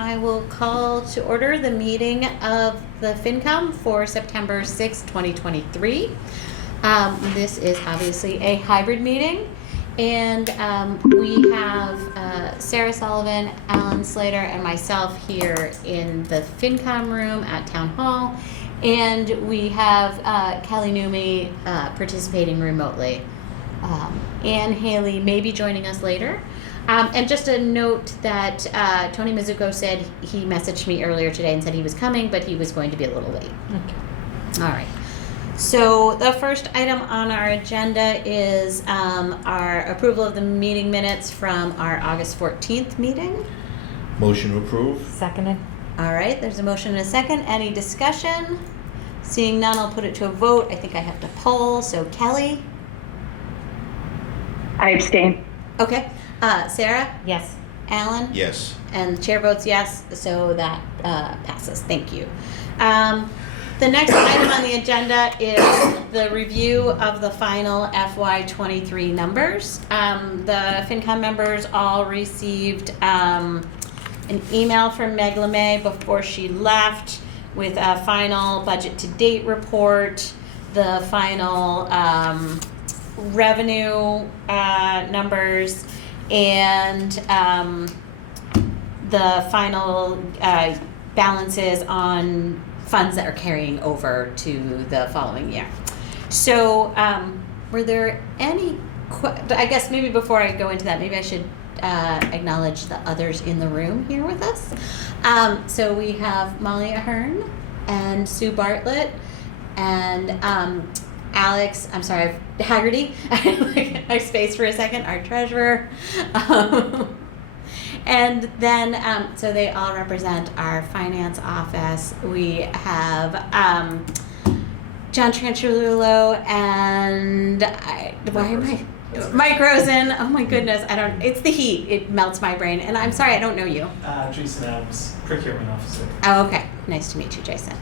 I will call to order the meeting of the FinCom for September 6, 2023. This is obviously a hybrid meeting, and we have Sarah Sullivan, Alan Slater, and myself here in the FinCom room at Town Hall, and we have Kelly Newmy participating remotely. Ann Haley may be joining us later. And just a note that Tony Mizuko said he messaged me earlier today and said he was coming, but he was going to be a little late. Okay. All right. So the first item on our agenda is our approval of the meeting minutes from our August 14th meeting. Motion to approve. Seconded. All right. There's a motion and a second. Any discussion? Seeing none, I'll put it to a vote. I think I have to poll. So Kelly? I abstain. Okay. Sarah? Yes. Alan? Yes. And the chair votes yes, so that passes. Thank you. The next item on the agenda is the review of the final FY23 numbers. The FinCom members all received an email from Meg LeMay before she left with a final budget to date report, the final revenue numbers, and the final balances on funds that are carrying over to the following year. So were there any, I guess maybe before I go into that, maybe I should acknowledge the others in the room here with us. So we have Molly Ahern and Sue Bartlett and Alex, I'm sorry, Haggerty, I spaced for a second, our treasurer. And then, so they all represent our finance office. We have John Tranchullo and Mike Rosen. Oh my goodness, it's the heat. It melts my brain. And I'm sorry, I don't know you. Jason Adams, procurement officer. Oh, okay. Nice to meet you, Jason.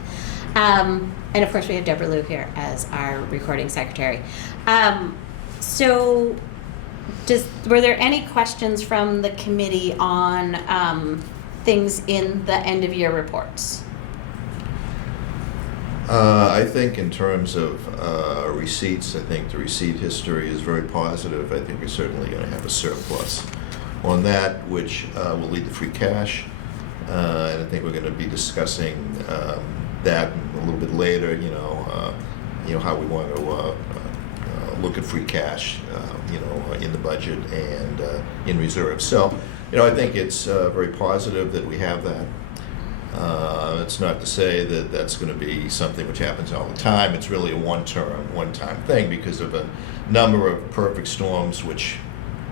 And of course we have Deborah Liu here as our recording secretary. So were there any questions from the committee on things in the end of year reports? I think in terms of receipts, I think the receipt history is very positive. I think we're certainly going to have a surplus on that, which will lead to free cash. And I think we're going to be discussing that a little bit later, how we want to look at free cash, in the budget and in reserve. So, I think it's very positive that we have that. It's not to say that that's going to be something which happens all the time. It's really a one-time thing because of a number of perfect storms which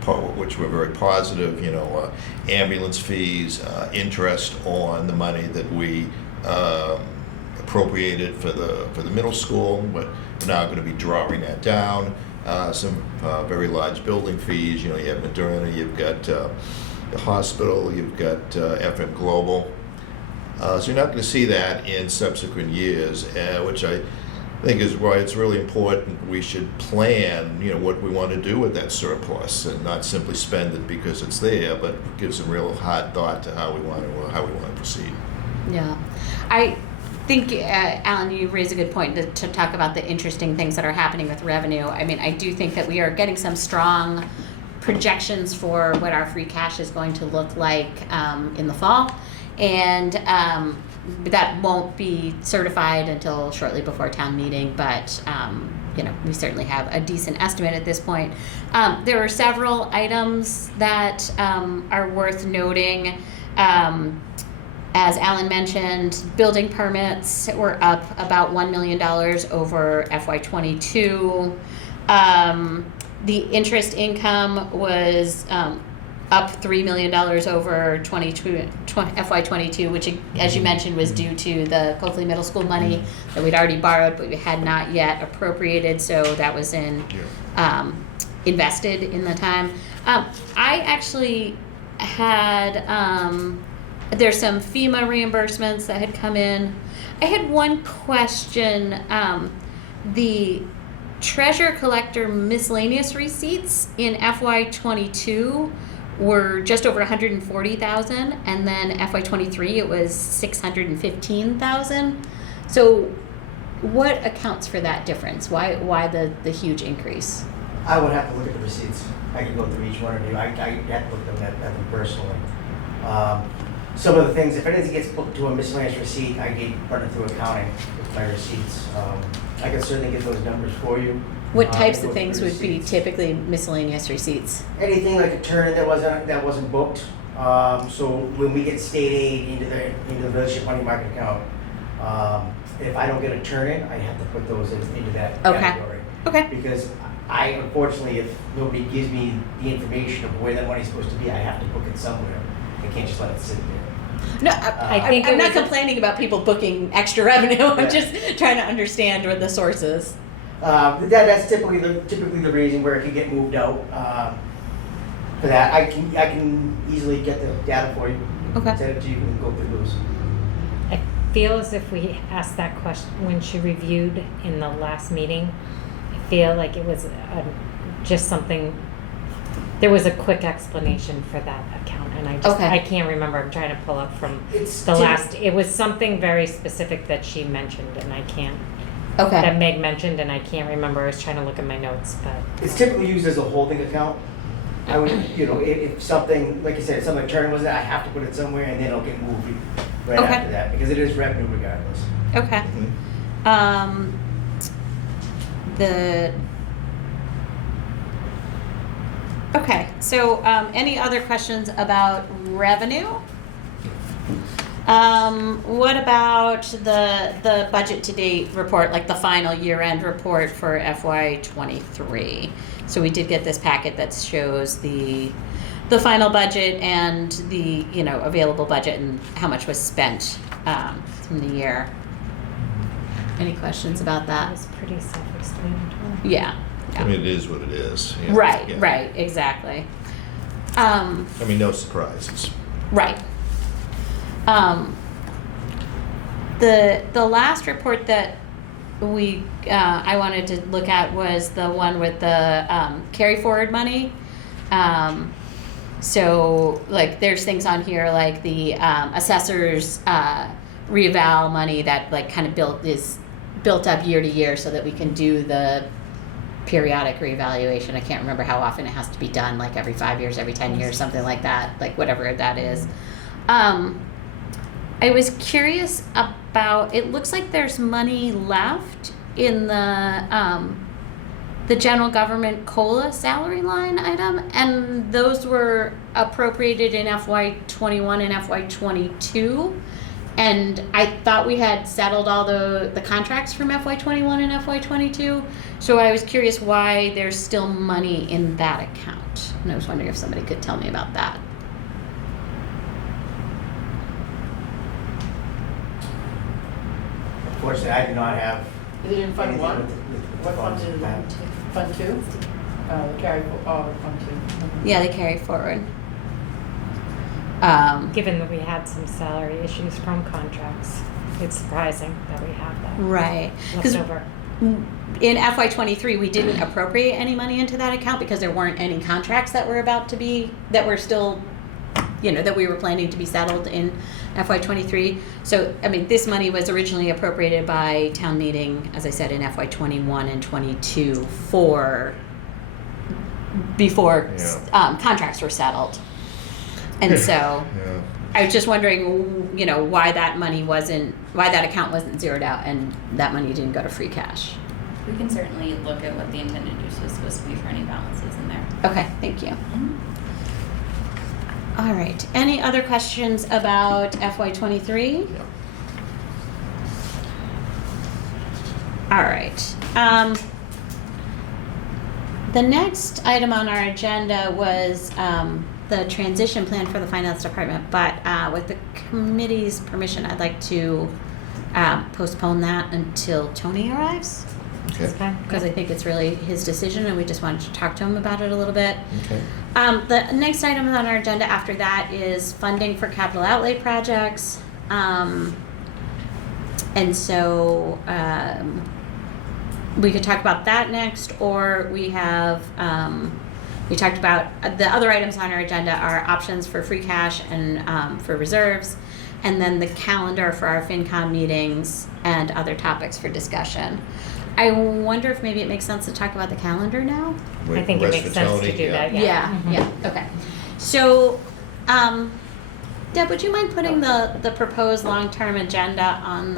were very positive, ambulance fees, interest on the money that we appropriated for the middle school, but we're now going to be drawing that down. Some very large building fees. You have Moderna, you've got the hospital, you've got FM Global. So you're not going to see that in subsequent years, which I think is why it's really important we should plan, what we want to do with that surplus and not simply spend it because it's there, but give some real hard thought to how we want to proceed. Yeah, I think, Alan, you raise a good point to talk about the interesting things that are happening with revenue. I mean, I do think that we are getting some strong projections for what our free cash is going to look like in the fall. And that won't be certified until shortly before town meeting, but we certainly have a decent estimate at this point. There are several items that are worth noting. As Alan mentioned, building permits were up about $1 million over FY22. The interest income was up $3 million over FY22, which, as you mentioned, was due to the Copley Middle School money that we'd already borrowed, but we had not yet appropriated. So that was in invested in the time. I actually had, there's some FEMA reimbursements that had come in. I had one question. The treasurer collector miscellaneous receipts in FY22 were just over 140,000, and then FY23 it was 615,000. So what accounts for that difference? Why the huge increase? I would have to look at the receipts. I can go through each one of you. I have to look at them personally. Some of the things, if anything gets booked to a miscellaneous receipt, I get run it through accounting with my receipts. I can certainly get those numbers for you. What types Go of through things would be receipts. typically miscellaneous receipts? Anything like a turn that wasn't booked. So when we get state aid into the village money market account, if I don't get a turn in, I have to put those into that Okay. category. Okay. Because I, unfortunately, if nobody gives me the information of where that money's supposed to be, I have to book it somewhere. I can't just let it sit there. No, I think I'm it not was a- complaining about people booking extra revenue. I'm Yeah. just trying to understand what the source is. That's typically the reason where it can get moved out. For that, I can easily get the data for you. Okay. Send it to you and go through those. I feel as if we asked that question when she reviewed in the last meeting. I feel like it was just something, there was a quick explanation for that account, and Okay. I can't remember. I'm trying to pull up from It's the typ- last, it was something very specific that she mentioned, and I can't, Okay. that Meg mentioned, and I can't remember. I was trying to look at my notes, but. It's typically used as a holding account. I would, if something, like you said, if something turn was there, I have to put it somewhere and then it'll get moved right Okay. after that because it is revenue regardless. Okay. Mhm. So any other questions about revenue? What about the budget to date report, like the final year-end report for FY23? So we did get this packet that shows the final budget and the available budget and how much was spent from the year. Any questions about That that? was pretty self-explanatory. Yeah. I mean, it is what it is. Yeah. Right, Yeah. right, exactly. I mean, no surprises. Right. The last report that I wanted to look at was the one with the carry forward money. So like there's things on here like the assessors reeval money that like kind of is built up year to year so that we can do the periodic reevaluation. I can't remember how often it has to be done, like every 5 years, every 10 years, something like that, like whatever that is. I was curious about, it looks like there's money left in the general government COLA salary line item, and those were appropriated in FY21 and FY22. And I thought we had settled all the contracts from FY21 and FY22. So I was curious why there's still money in that account. And I was wondering if somebody could tell me about that. Unfortunately, I do not have. Is it in Fund anything 1? with What fund funds is it with in? that. Fund 2? The carry, Fund 2. Yeah, they carry forward. Given that we had some salary issues from contracts, it's surprising that we have that Right. left Because over. in FY23, we didn't appropriate any money into that account because there weren't any contracts that were that were still, that we were planning to be settled in FY23. So, I mean, this money was originally appropriated by town meeting, as I said, in FY21 and 22 before Yeah. contracts were settled. And so Yeah. I was just wondering, why that account wasn't zeroed out and that money didn't go to free cash. We can certainly look at what the intended use was supposed to be for any balances in there. Okay, thank you. All right. Any other questions about FY23? Yeah. All right. The next item on our agenda was the transition plan for the finance department, but with the committee's permission, I'd like to postpone that until Tony arrives. Okay, That's fine. because I think it's really his decision, and we just wanted to talk to him about it a little bit. okay. The next item on our agenda after that is funding for capital outlay projects. And so we could talk about that next, or we have, we talked about, the other items on our agenda are options for free cash and for reserves, and then the calendar for our FinCom meetings and other topics for discussion. I wonder if maybe it makes sense to talk about the calendar now? I think it Rest makes for sense Tony, to do yeah. that, Yeah, Mhm. yeah, okay. So, Deb, would you mind putting the proposed long-term agenda on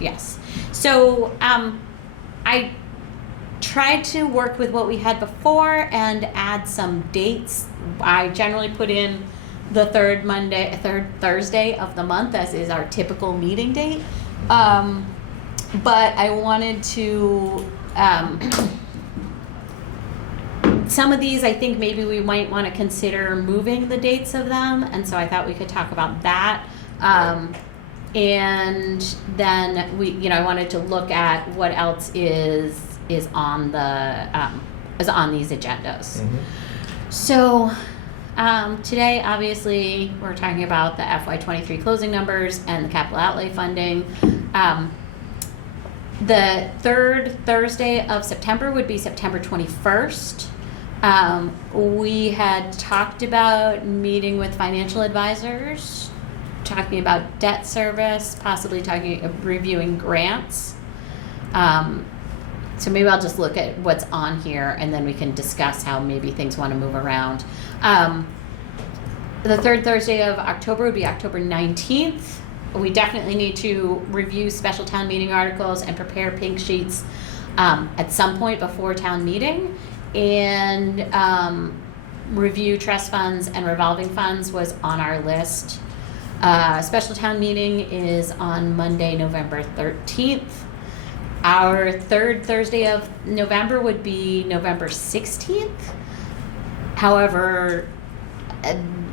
yes. So, I tried to work with what we had before and add some dates. I generally put in the third Thursday of the month, as is our typical meeting date. But I wanted to, some of these, I think maybe we might want to consider moving the dates of them, and so I thought we could talk about that. And then I wanted to look at what else is on these agendas. Mhm. So, today, obviously, we're talking about the FY23 closing numbers and the capital outlay funding. The third Thursday of September would be September 21st. We had talked about meeting with financial advisors, talking about debt service, possibly reviewing grants. So maybe I'll just look at what's on here, and then we can discuss how maybe things want to move around. The third Thursday of October would be October 19th. We definitely need to review special town meeting articles and prepare pink sheets at some point before town meeting. And review trust funds and revolving funds was on our list. Special town meeting is on Monday, November 13th. Our third Thursday of November would be November 16th. However,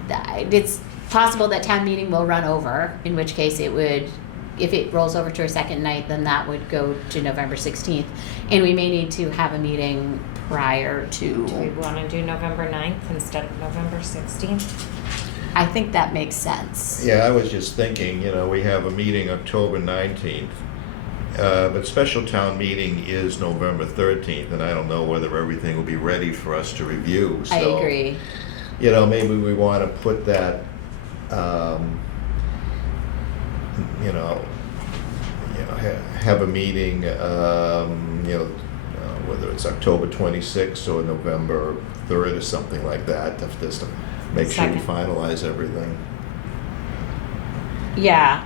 it's possible that town meeting will run over, in which case it would, if it rolls over to a second night, then that would go to November 16th. And we may need to have a meeting prior to. Do we want to do November 9th instead of November 16th? I think that makes sense. Yeah, I was just thinking, we have a meeting October 19th, but special town meeting is November 13th, and I don't know whether everything will be ready for us to review. I So, agree. maybe we want to put that, have a meeting, whether it's October 26th or November 3rd or something like that, just to make sure we Second. finalize everything. Yeah.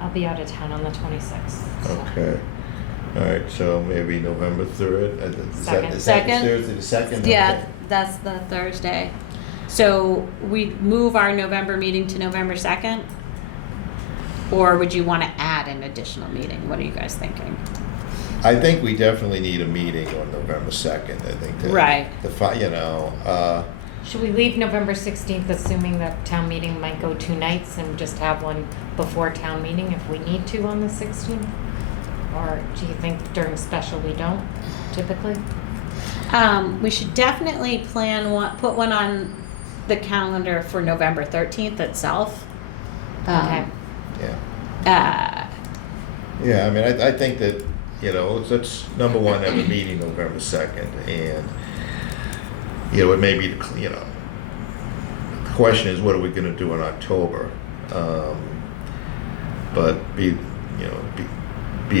I'll be out of town on the 26th. so- Okay. All right, so maybe November 3rd. Second. Is that Second? Thursday the 2nd? Yeah, Okay. that's the Thursday. So we move our November meeting to November 2nd? Or would you want to add an additional meeting? What are you guys thinking? I think we definitely need a meeting on November 2nd, I think. Right. Should we leave November 16th, assuming that town meeting might go 2 nights, and just have one before town meeting if we need to on the 16th? Or do you think during special we don't typically? We should definitely put one on the calendar for November 13th itself. Okay. Yeah. Yeah, I mean, I think that, let's, number one, have a meeting November 2nd, and, it may be, the question is, what are we gonna do in October? But be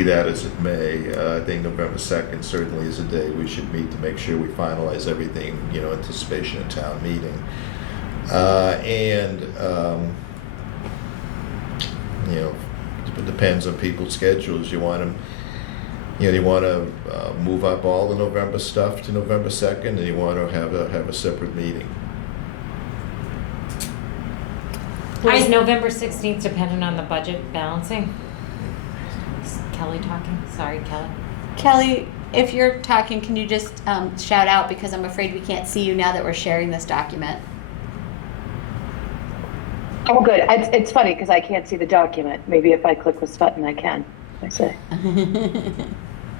that as it may, I think November 2nd certainly is a day we should meet to make sure we finalize everything, anticipation of town meeting. It depends on people's schedules. You want them, you want to move up all the November stuff to November 2nd, and you want to have a separate meeting. Was November 16th dependent on the budget balancing? Is Kelly talking? Sorry, Kelly. Kelly, if you're talking, can you just shout out, because I'm afraid we can't see you now that we're sharing this document. Oh, good. It's funny because I can't see the document. Maybe if I click this button, I can. I say.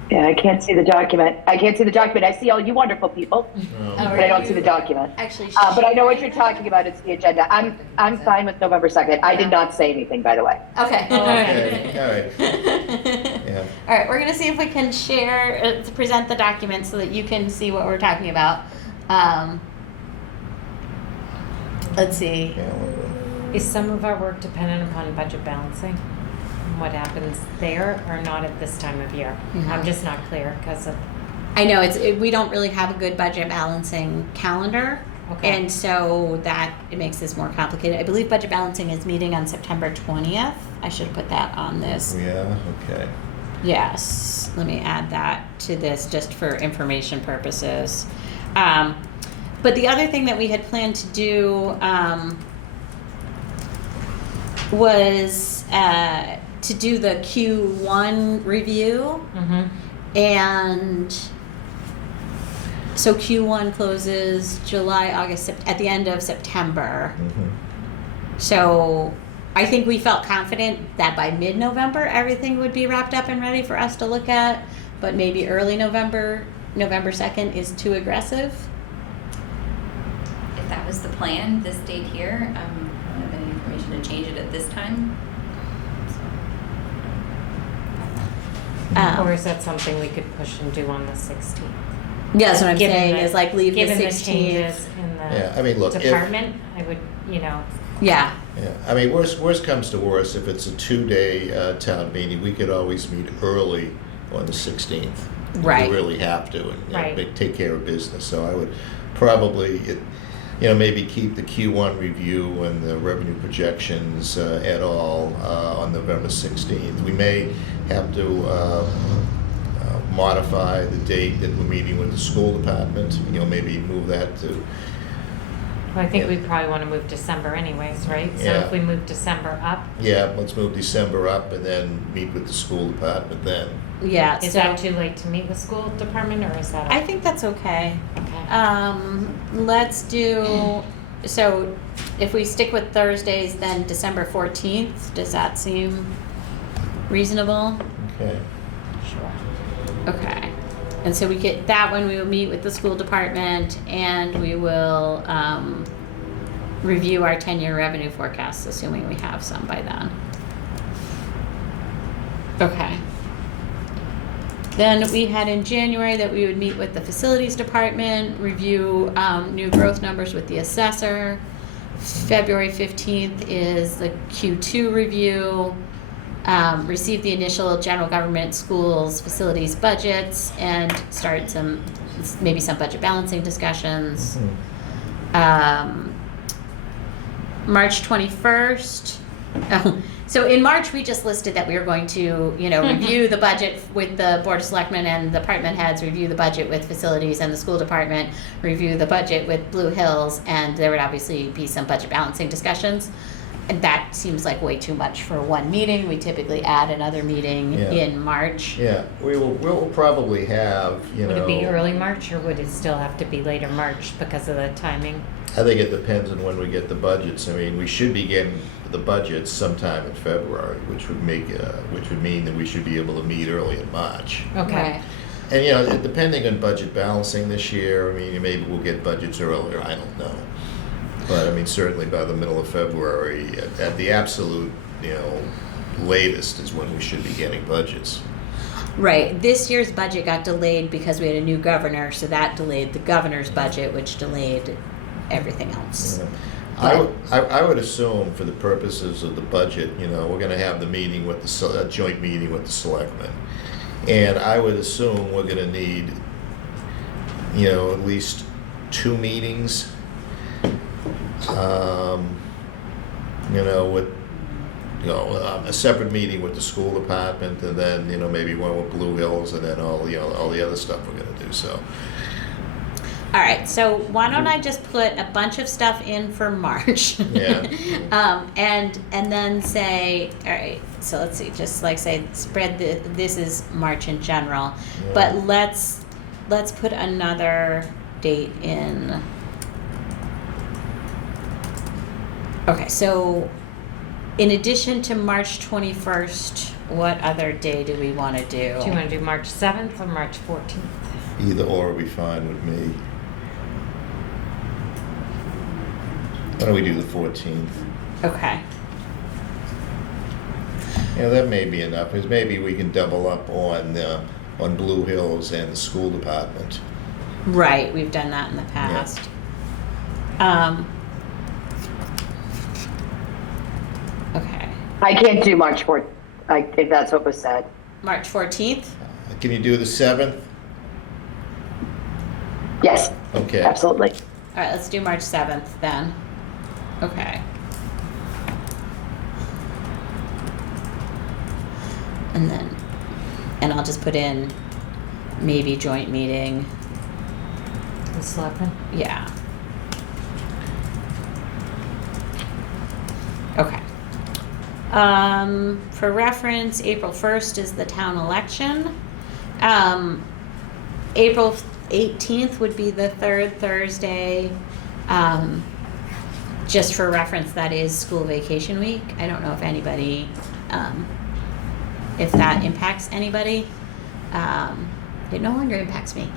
Yeah, I can't see the document. I see all you wonderful people, Oh, but I don't see the document. Actually, But I know what you're talking about. It's the agenda. I'm fine with November 2nd. I did not say anything, by the way. Okay. Okay, all right. Yeah. All right, we're gonna see if we can share, to present the document so that you can see what we're talking about. Let's see. Yeah, well, Is some of our work dependent upon budget balancing? What happens there or not at this time of year? I'm just not clear because of, I know we don't really have a good budget balancing calendar. Okay. And so it makes this more complicated. I believe budget balancing is meeting on September 20th. I should put that on this. yeah, okay. Yes, let me add that to this just for information purposes. But the other thing that we had planned to do was to do the Q1 review. And so Q1 closes July, August, at the end of September. So I think we felt confident that by mid-November, everything would be wrapped up and ready for us to look at. But maybe early November, November 2nd is too aggressive. If that was the plan, this date here, I don't have any information to change it at this time. or is that something we could push and do on the 16th? Yeah, that's what I'm Given saying the- is like leave the Given the 16th. changes in Yeah, I mean, look, the if- department, I would, Yeah, Yeah, I mean, worst comes to worst, if it's a 2-day town meeting, we could always meet early on the 16th. If Right. we really have to, and Right. take care of business. So I would probably, maybe keep the Q1 review and the revenue projections at all on November 16th. We may have to modify the date that we're meeting with the school department, maybe move that to, I think Yeah. we probably want to move December anyways, right? So Yeah. if we move December up, let's move December up and then meet with the school department then. yeah. is so that too late to meet with school department or is that? I think that's okay. Okay. Let's do, so if we stick with Thursdays, then December 14th, does that seem reasonable? Okay. Sure. Okay. And so we get that one, we will meet with the school department and we will review our 10-year revenue forecasts, assuming we have some by then. Okay. Then we had in January that we would meet with the facilities department, review new growth numbers with the assessor. February 15th is the Q2 review. Receive the initial general government schools facilities budgets and start maybe some budget balancing discussions. March 21st. So in March, we just listed that we were going to, review the budget with the Board of Selectmen and the department heads, review the budget with facilities and the school department, review the budget with Blue Hills, and there would obviously be some budget balancing discussions. And that seems like way too much for one meeting. We typically add another meeting Yeah. in March. Yeah, we'll probably have, Would it be early March or would it still have to be later March because of the timing? I think it depends on when we get the budgets. I mean, we should be getting the budgets sometime in February, which would mean that we should be able to meet early in March. Okay. And, depending on budget balancing this year, I mean, maybe we'll get budgets earlier, I don't know. But, I mean, certainly by the middle of February, at the absolute, latest is when we should be getting budgets. Right. This year's budget got delayed because we had a new governor, so that delayed the governor's budget, which delayed everything else. I would assume, for the purposes of the budget, we're going to have the meeting with a joint meeting with the selectmen, and I would assume we're going to need, at least 2 meetings. With a separate meeting with the school department, and then maybe one with Blue Hills, and then all the other stuff we're going to do. So. All right, so why don't I just put a bunch of stuff in for March? Yeah. And then say, all right, so let's see, just like say spread this is March in general, Yeah. but let's put another date in. Okay, so in addition to March 21st, what other day do we want to do? Do you want to do March 7th or March 14th? Either or will be fine with me. Why don't we do the 14th? Okay. You know, that may be enough, because maybe we can double up on Blue Hills and the school department. Right, we've done that in the past. Okay, I can't do March 4th, if that's what was said. March 14th? Can you do the 7th? Yes, Okay. absolutely. All right, let's do March 7th then. Okay. And I'll just put in maybe joint meeting. The selectmen? Yeah. Okay. For reference, April 1st is the town election. April 18th would be the third Thursday. Just for reference, that is school vacation week. I don't know if anybody, if that impacts anybody. It no longer impacts me.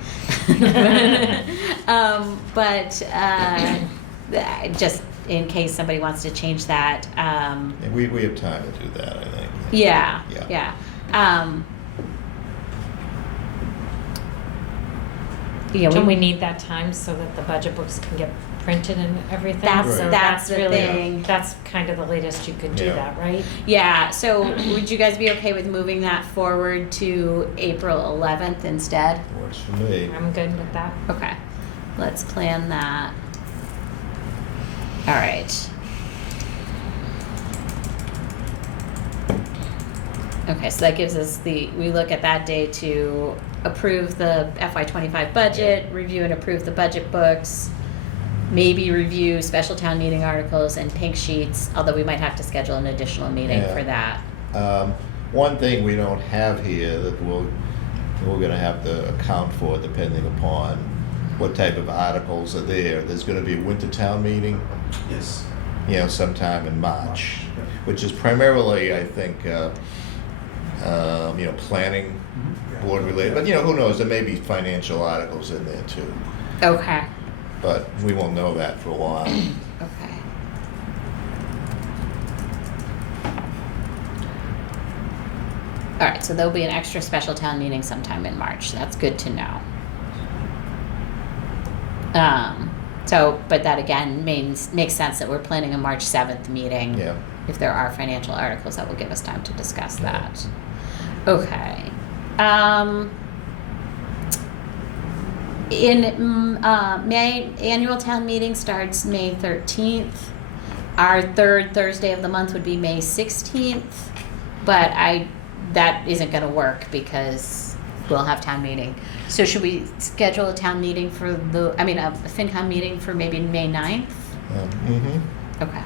Just in case somebody wants to change that. And we have time to do that, I think. Yeah. Yeah. Yeah, Don't we need that time so that the budget books can get printed and everything? That's- So that's the really, thing. That's kind of the latest you could do Yeah. that, right? Yeah, so would you guys be okay with moving that forward to April 11th instead? Works for me. I'm good with that. Okay, let's plan that. All right. Okay, so that gives us we look at that day to approve the FY25 budget, review and approve the budget books, maybe review special town meeting articles and pink sheets, although we might have to schedule an additional meeting Yeah. for that. One thing we don't have here that we're gonna have to account for depending upon what type of articles are there. There's gonna be a winter town meeting, Yes. you know, sometime in March, which is primarily, I think, you know, planning board related, but you know, who knows, there may be financial articles in there too, Okay. but we won't know that for a while. Okay. All right, so there'll be an extra special town meeting sometime in March. That's good to know. But that again makes sense that we're planning a March 7th meeting. Yeah. If there are financial articles, that will give us time to discuss that. Okay. In May, annual town meeting starts May 13th. Our third Thursday of the month would be May 16th, but that isn't going to work because we'll have town meeting. So should we schedule a town meeting a FinCom meeting for maybe May 9th? Okay.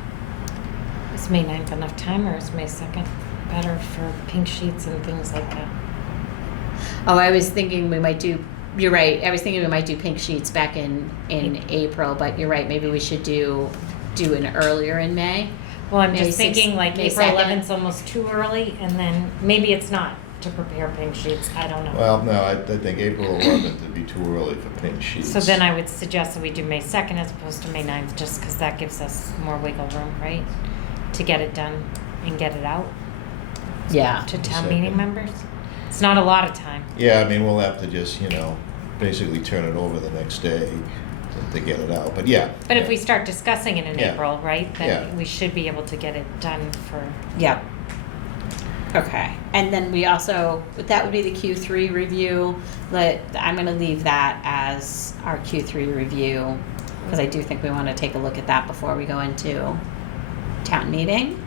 Is May 9th enough time, or is May 2nd better for pink sheets and things like that? Oh, I was thinking we might do, you're right, I was thinking we might do pink sheets back in April, but you're right, maybe we should do an earlier in May. Well, I'm May just thinking 6th, like May April 2nd. 11th's almost too early, and then maybe it's not to prepare pink sheets. I don't know. Well, no, I think April 11th would be too early for pink sheets. So then I would suggest that we do May 2nd as opposed to May 9th, just because that gives us more wiggle room, right? To get it done and get it out Yeah. to town Second. meeting members. It's not a lot of time. Yeah, I mean, we'll have to just, you know, basically turn it over the next day to get it out, but yeah. But if we start discussing it in Yeah. April, right, then Yeah. we should be able to get it done for, Yep. Okay, and then we also, that would be the Q3 review, but I'm gonna leave that as our Q3 review, because I do think we wanna take a look at that before we go into town meeting.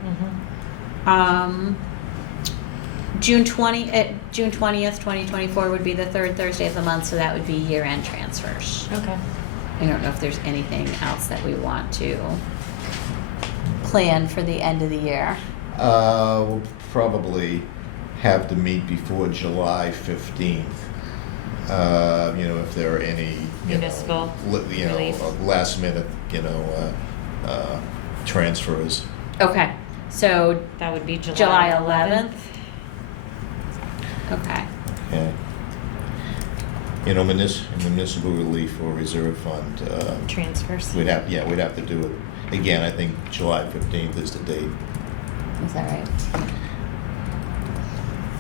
June 20th, 2024 would be the third Thursday of the month, so that would be year-end transfers. okay. I don't know if there's anything else that we want to plan for the end of the year. We'll probably have to meet before July 15th. You know, if there are any, Municipal relief. last minute, transfers. Okay, So That would be July 11th? Okay. Okay. You know, municipal relief or reserve fund, Transfers. we'd have to do it. Again, I think July 15th is the date. Is that right?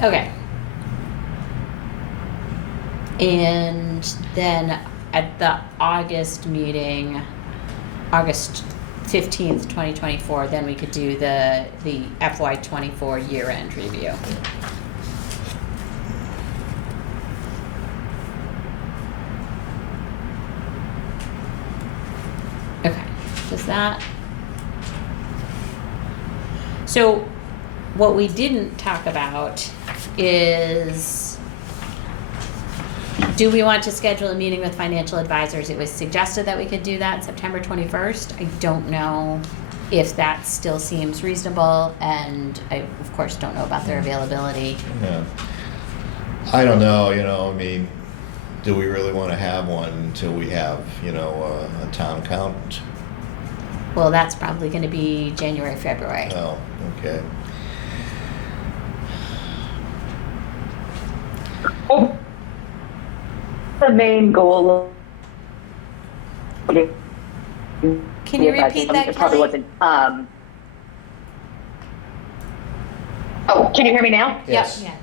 Okay. And then at the August meeting, August 15th, 2024, then we could do the FY24 year-end review. Okay, does that? So what we didn't talk about is, do we want to schedule a meeting with financial advisors? It was suggested that we could do that September 21st. I don't know if that still seems reasonable, and I, of course, don't know about their availability. Yeah. I don't know, I mean, do we really want to have one until we have, a town accountant? Well, that's probably going to be January, February. Oh, okay. The main goal. Can you repeat that, It probably Kelly? wasn't. Oh, can you hear me now? Yes. Yeah.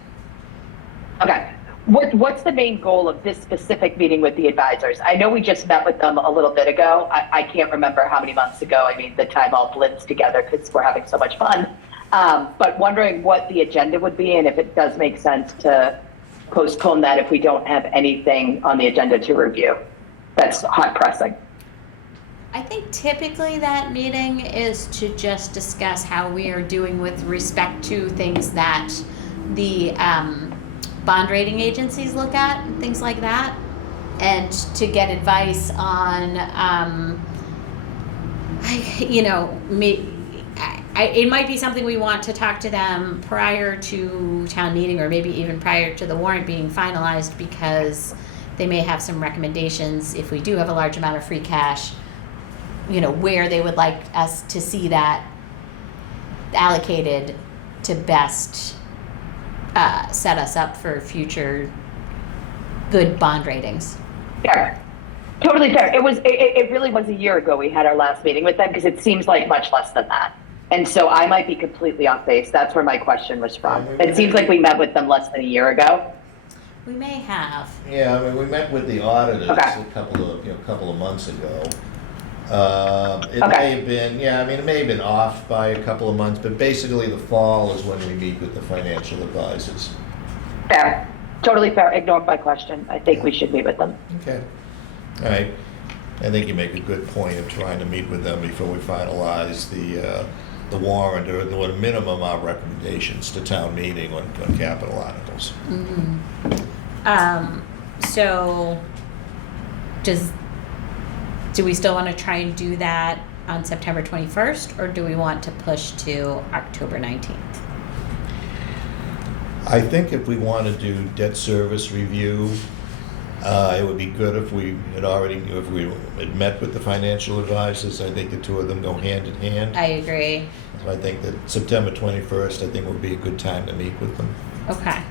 Okay. What's the main goal of this specific meeting with the advisors? I know we just met with them a little bit ago. I can't remember how many months ago. I mean, the time all blends together because we're having so much fun. But wondering what the agenda would be and if it does make sense to postpone that if we don't have anything on the agenda to review. That's hot pressing. I think typically that meeting is to just discuss how we are doing with respect to things that the bond rating agencies look at, and things like that, and to get advice on, it might be something we want to talk to them prior to town meeting, or maybe even prior to the warrant being finalized, because they may have some recommendations if we do have a large amount of free cash, where they would like us to see that allocated to best set us up for future good bond ratings. Fair. Totally fair. It really was a year ago we had our last meeting with them because it seems like much less than that. And so I might be completely off base. That's where my question was from. It seems like we met with them less than a year ago. We may have. Yeah, I mean, we met with the auditors Okay. a couple of months ago. It Okay. may have been, it may have been off by a couple of months, but basically the fall is when we meet with the financial advisors. Fair. Totally fair. Ignore my question. I think we should meet with them. Okay. All right. I think you make a good point of trying to meet with them before we finalize the warrant, or at minimum our recommendations to town meeting on capital articles. So do we still want to try and do that on September 21st, or do we want to push to October 19th? I think if we want to do debt service review, it would be good if we had met with the financial advisors. I think the two of them go hand in hand. I agree. So I think that September 21st, I think would be a good time to meet with them. Okay.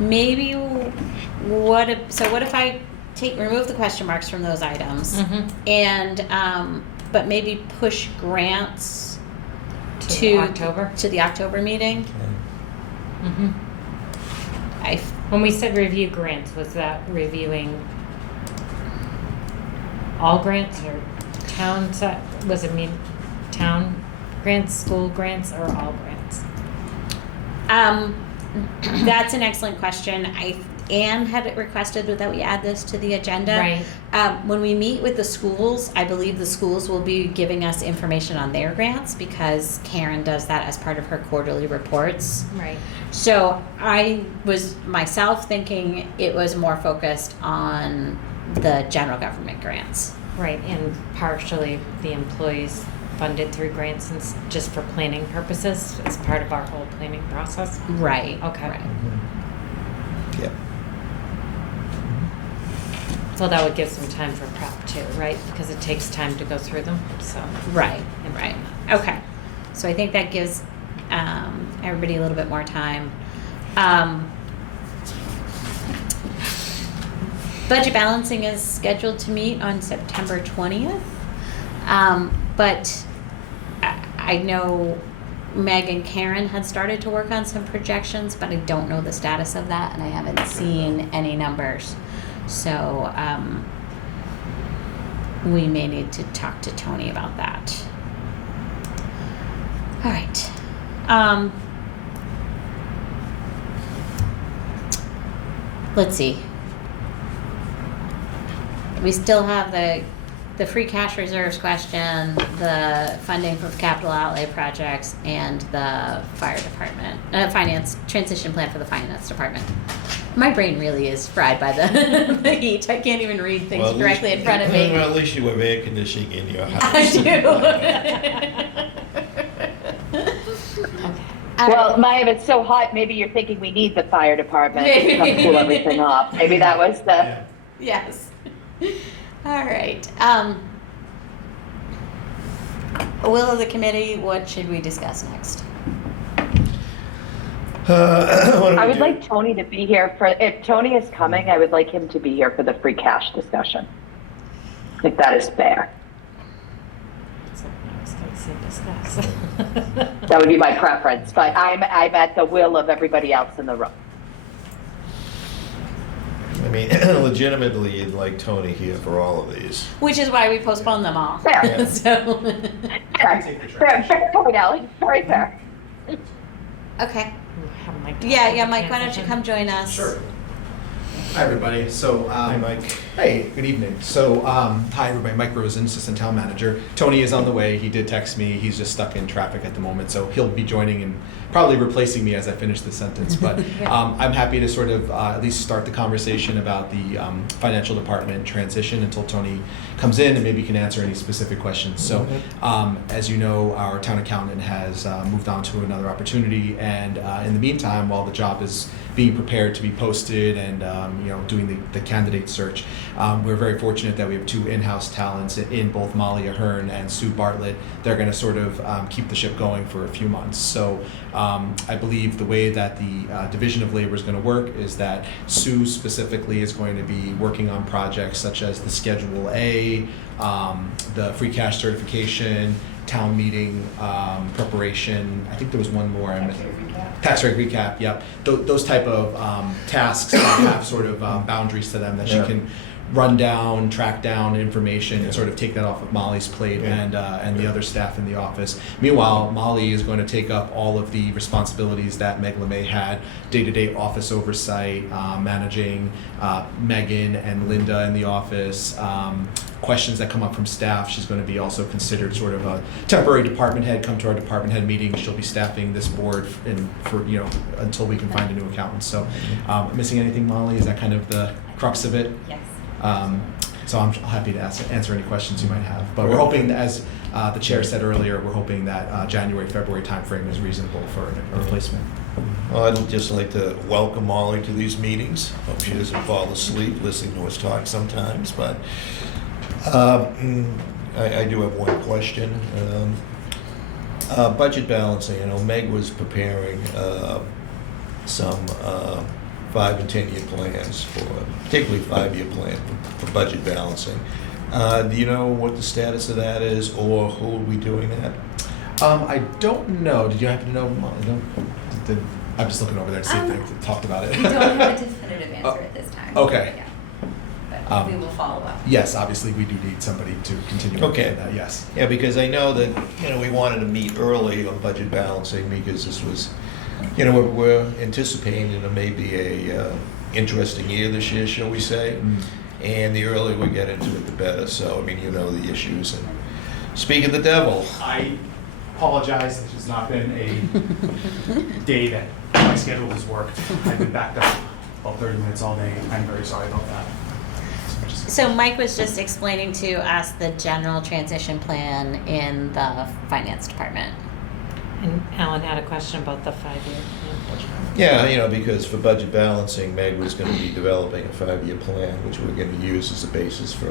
Maybe what if I remove the question marks from those items, and but maybe push grants To October. to the October meeting. Mm-hmm. I When we said review grants, was that reviewing all grants or town? Was it town grants, school grants, or all grants? That's an excellent question. Anne had requested that we add this to the agenda. Right. When we meet with the schools, I believe the schools will be giving us information on their grants, because Karen does that as part of her quarterly reports. Right. So I was myself thinking it was more focused on the general government grants. Right, and partially the employees funded through grants and just for planning purposes as part of our whole planning process. Right. Okay. Right. Yep. So that would give some time for prep too, right? Because it takes time to go through them, so. Right. Right. Okay. So I think that gives everybody a little bit more time. Budget balancing is scheduled to meet on September 20th. But I know Meg and Karen had started to work on some projections, but I don't know the status of that, and I haven't seen any numbers. So we may need to talk to Tony about that. All right. Let's see. We still have the free cash reserves question, the funding for capital outlay projects, and the fire department, finance, transition plan for the finance department. My brain really is fried by the, the heat. I can't even read things Well, at directly least- in front of me. Well, at least you have air conditioning in your house. I do. Okay. Well, Maya, if it's so hot, maybe you're thinking we need the fire department to come cool everything off. Maybe that was the. Yes. All right. Will of the committee, what should we discuss next? What do I we would do? like Tony to be here for, if Tony is coming, I would like him to be here for the free cash discussion. If that is fair. So I was going to say discuss. That would be my preference, but I'm at the will of everybody else in the room. I mean, legitimately, you'd like Tony here for all of these. Which is why we postponed them all. Fair. Yeah. So, Fair point, Ally. Very fair. okay. Have Mike Yeah, talk Mike, about why don't you transition. come join us? Sure. Hi, everybody. So, Hi, Mike. Hey, good evening. So, hi, everybody. Mike Rosen, Assistant Town Manager. Tony is on the way. He did text me. He's just stuck in traffic at the moment, so he'll be joining and probably replacing me as I finish the sentence. But I'm happy to sort of at least start the conversation about the financial department transition until Tony comes in and maybe can answer any specific questions. So, as you know, our town accountant has moved on to another opportunity, and in the meantime, while the job is being prepared to be posted and doing the candidate search, we're very fortunate that we have two in-house talents in both Molly Ahern and Sue Bartlett. They're going to sort of keep the ship going for a few months. So I believe the way that the Division of Labor is going to work is that Sue specifically is going to be working on projects such as the Schedule A, the free cash certification, town meeting preparation. I think there was one more. Tax rate recap, yep. Those type of tasks that have sort of boundaries to them that she Yeah. can run down, track down information, and sort of take that off of Molly's plate and the other staff in the office. Meanwhile, Molly is going to take up all of the responsibilities that Meg LeMay had, day-to-day office oversight, managing Megan and Linda in the office, questions that come up from staff. She's going to be also considered sort of a temporary department head, come to our department head meetings. She'll be staffing this board for until we can find a new accountant. So missing anything, Molly? Is that kind of the crux of it? Yes. So I'm happy to answer any questions you might have. But we're hoping, as the chair said earlier, we're hoping that January, February timeframe is reasonable for a replacement. Well, I'd just like to welcome Molly to these meetings. Hope she doesn't fall asleep listening to us talk sometimes, but I do have one question. Budget balancing, Meg was preparing some 5 and 10 year plans particularly 5-year plan for budget balancing. Do you know what the status of that is, or who will be doing that? I don't know. Did you happen to know, Molly? I'm just looking over there to see if they talked about it. We don't have a definitive answer at this time. Okay. Yeah. But we will follow up. Yes, obviously we do need somebody to continue Okay. with that. Yes. Yeah, because I know that, we wanted to meet early on budget balancing because this was, we're anticipating it may be a interesting year this year, shall we say? And the earlier we get into it, the better. So, the issues. And speak of the devil. I apologize, this has not been a day that my schedule has worked. I've been backed up about 30 minutes all day. I'm very sorry about that. So Mike was just explaining to us the general transition plan in the finance department. And Alan had a question about the 5-year plan. Yeah, because for budget balancing, Meg was going to be developing a 5-year plan, which we're going to use as a basis for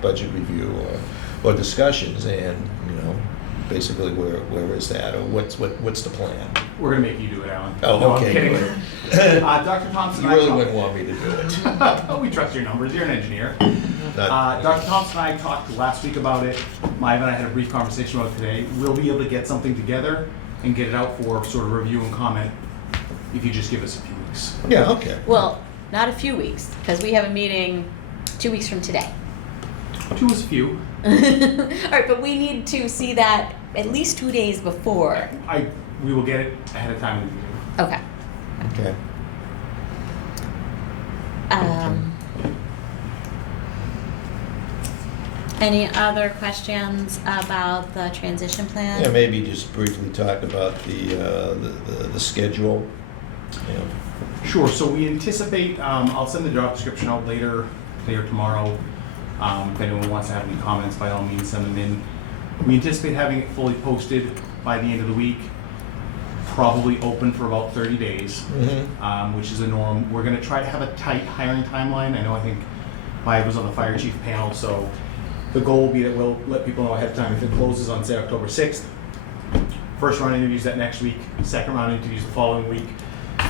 budget review or discussions. And basically, where is that, or what's the plan? We're gonna make you do it, Alan. Oh, No, I'm okay, kidding. good. Dr. Thompson You and I really talked- wouldn't want me to do it. Oh, we trust your numbers, you're an engineer. Not- Dr. Thompson and I talked last week about it. Maya and I had a brief conversation about it today. We'll be able to get something together and get it out for sort of review and comment if you just give us a few weeks. Yeah, okay. Well, not a few weeks, because we have a meeting 2 weeks from today. 2 is few. All right, but we need to see that at least 2 days before. We will get it ahead of time. Okay. Okay. Any other questions about the transition plan? Yeah, maybe just briefly talk about the schedule, you know. Sure, so we anticipate, I'll send the job description out later, today or tomorrow. If anyone wants to have any comments, by all means, send them in. We anticipate having it fully posted by the end of the week, probably open for about 30 days, which is a norm. We're gonna try to have a tight hiring timeline. I think Maya was on the fire chief panel, so the goal will be that we'll let people know ahead of time if it closes on, say, October 6th. First round interviews that next week, second round interviews the following week,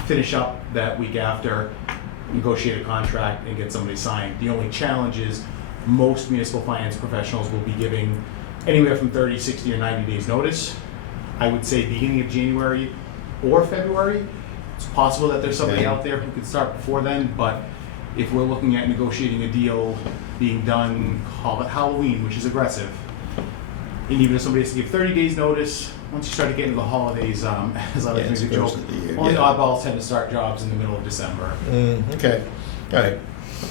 finish up that week after, negotiate a contract, and get somebody signed. The only challenge is most municipal finance professionals will be giving anywhere from 30, 60, or 90 days notice. I would say beginning of January or February. It's possible that there's somebody Okay. out there who could start before then, but if we're looking at negotiating a deal being done, call it Halloween, which is aggressive, and even if somebody has to give 30 days notice, once you start to get into the holidays, as I like to it's make a the joke, first of the year, only yeah. oddballs tend to start jobs in the middle of December. Okay, all right.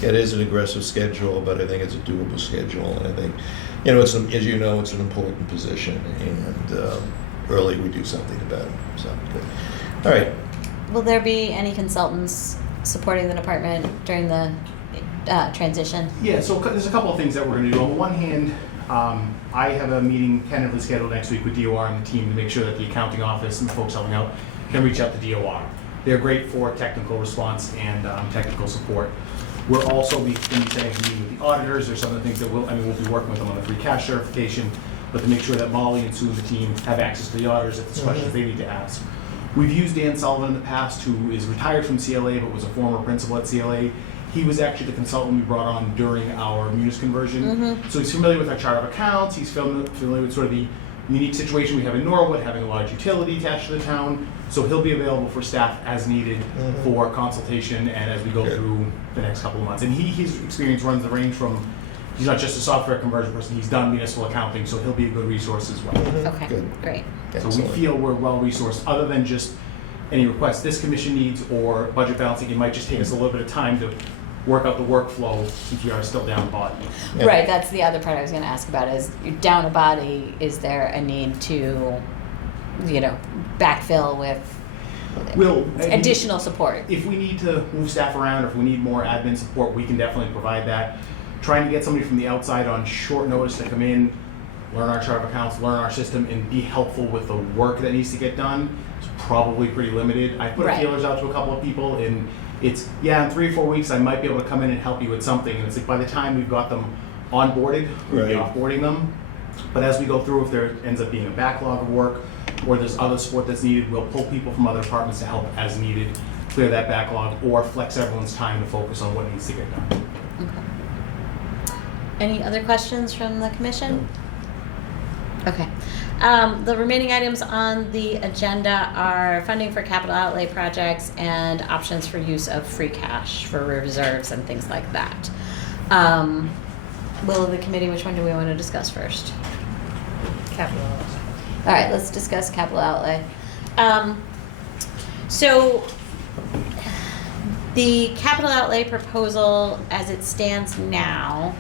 It is an aggressive schedule, but I think it's a doable schedule, and I think, you know, it's, as you know, it's an important position, and early we do something about it, so, good. All right, Will there be any consultants supporting the department during the transition? Yeah, so there's a couple of things that we're going to do. On the one hand, I have a meeting tentatively scheduled next week with DOR and the team to make sure that the accounting office and the folks helping out can reach out to DOR. They're great for technical response and technical support. We're also going to be setting a meeting with the auditors. There's some of the things that we'll be working with them on the free cash certification, but to make sure that Molly and Sue and the team have access to the auditors if there's questions they need to ask. We've used Dan Sullivan in the past, who is retired from CLA but was a former principal at CLA. He was actually the consultant we brought on during our Munis conversion. So he's familiar with our chart of accounts. He's familiar with sort of the unique situation we have in Norwood, having a large utility attached to the town. So he'll be available for staff as needed for consultation and as we go Good. through the next couple of months. And his experience runs the range from, he's not just a software conversion person, he's done municipal accounting, so he'll be a good resource as well. Okay, Good. great. So we Excellent. feel we're well resourced, other than just any requests this commission needs or budget balancing. It might just take us a little bit of time to work out the workflow since we are still down body. Yeah. Right, that's the other part I was going to ask about is you're down a body, is there a need to, backfill with additional support? If we need to move staff around, or if we need more admin support, we can definitely provide that. Trying to get somebody from the outside on short notice to come in, learn our chart of accounts, learn our system, and be helpful with the work that needs to get done is probably pretty limited. I put Right. feelers out to a couple of people, and it's, in 3 or 4 weeks, I might be able to come in and help you with something. And it's like by the time we've got them onboarded, we'll be Right. offboarding them. But as we go through, if there ends up being a backlog of work or there's other support that's needed, we'll pull people from other departments to help as needed, clear that backlog, or flex everyone's time to focus on what needs to get done. Any other questions from the commission? Okay. The remaining items on the agenda are funding for capital outlay projects and options for use of free cash for reserves and things like that. Will of the committee, which one do we want to discuss first? Capital. All right, let's discuss capital outlay. So the capital outlay proposal as it stands now,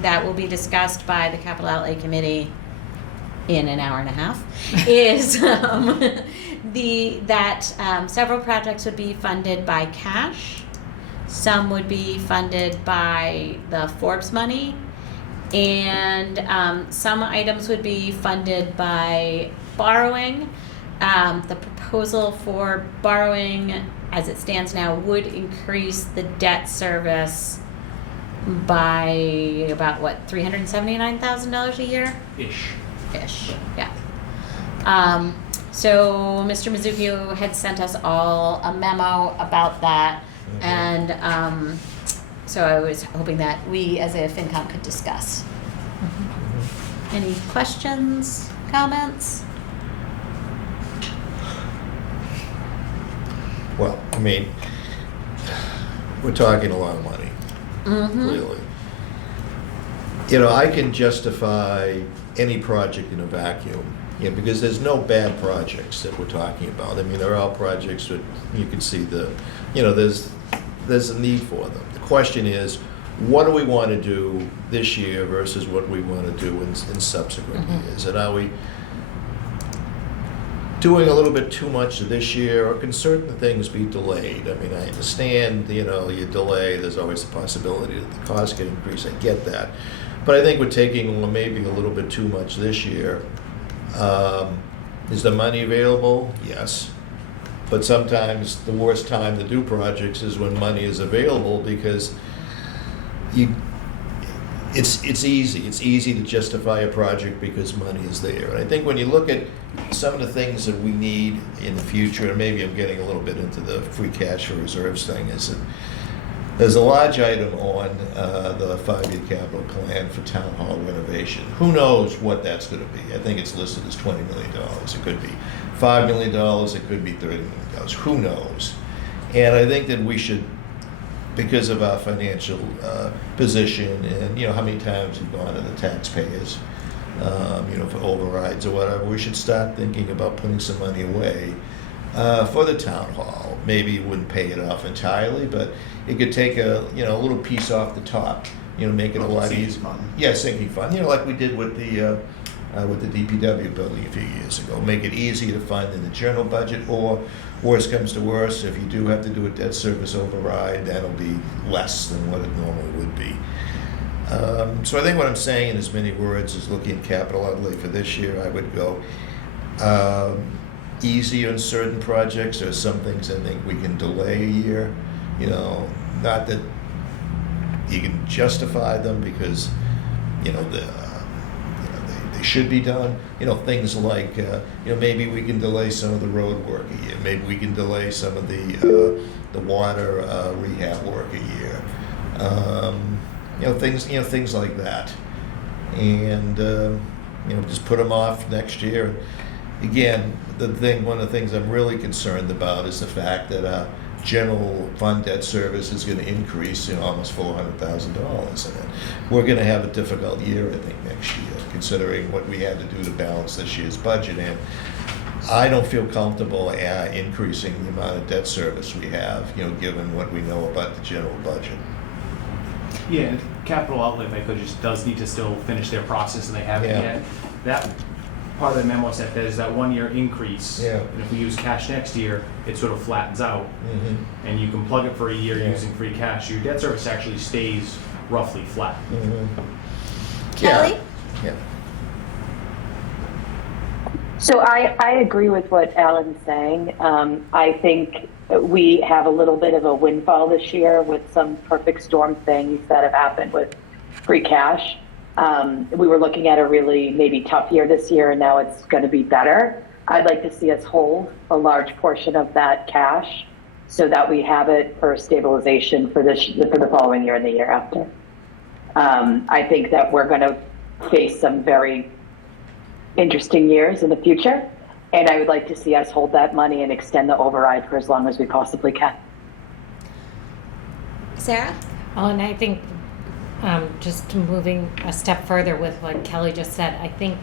that will be discussed by the capital outlay committee in an hour and a half, is several projects would be funded by cash. Some would be funded by the Forbes money, and some items would be funded by borrowing. The proposal for borrowing, as it stands now, would increase the debt service by about $379,000 a year? Ish. Ish, yeah. So Mr. Mizuki had sent us all a memo about that, Mhm. and so I was hoping that we, as a FinCom, could discuss. Any questions, comments? Well, I mean, we're talking a lot of money, Mm-hmm. clearly. You know, I can justify any project in a vacuum, because there's no bad projects that we're talking about. I mean, they're all projects that you can see there's a need for them. The question is, what do we want to do this year versus what we want to do in subsequent Mhm. years? And are we doing a little bit too much this year, or can certain things be delayed? I mean, I understand, you delay, there's always the possibility that the cost can increase, I get that. But I think we're taking maybe a little bit too much this year. Is the money available? Yes. But sometimes the worst time to do projects is when money is available, because it's easy to justify a project because money is there. And I think when you look at some of the things that we need in the future, and maybe I'm getting a little bit into the free cash for reserves thing, is that there's a large item on the 5-year capital plan for town hall renovation. Who knows what that's going to be? I think it's listed as $20 million. It could be $5 million. It could be $30 million. Who knows? And I think that we should, because of our financial position, and how many times we've gone to the taxpayers, for overrides or whatever, we should start thinking about putting some money away for the town hall. Maybe it wouldn't pay it off entirely, but it could take a little piece off the top. Make it a lot Sinking easier. fund. Yeah, sinking fund. Like we did with the DPW building a few years ago. Make it easy to fund in the general budget, or worst comes to worst, if you do have to do a debt service override, that'll be less than what it normally would be. So I think what I'm saying in as many words is, looking at capital outlay for this year, I would go easy on certain projects. There's some things I think we can delay a year. Not that you can justify them, because they should be done. Things like maybe we can delay some of the road work a year. Maybe we can delay some of the water rehab work a year. Things like that, and just put them off next year. Again, one of the things I'm really concerned about is the fact that general fund debt service is going to increase, almost $400,000, and we're going to have a difficult year, I think, next year, considering what we had to do to balance this year's budget. And I don't feel comfortable increasing the amount of debt service we have, given what we know about the general budget. Yeah, and capital outlay, if I could, just does need to still finish their process, and they haven't Yeah. yet. That part of the memo said there's that 1-year increase. Yeah. And if we use cash next year, it sort of flattens out, Mm-hmm. and you can plug it for a year Yeah. using free cash. Your debt service actually stays roughly flat. Kelly? Yeah. So I agree with what Alan's saying. I think we have a little bit of a windfall this year with some perfect storm things that have happened with free cash. We were looking at a really maybe tough year this year, and now it's going to be better. I'd like to see us hold a large portion of that cash so that we have it for stabilization for the following year and the year after. I think that we're going to face some very interesting years in the future, and I would like to see us hold that money and extend the override for as long as we possibly can. Sarah? Oh, and I think just moving a step further with what Kelly just said, I think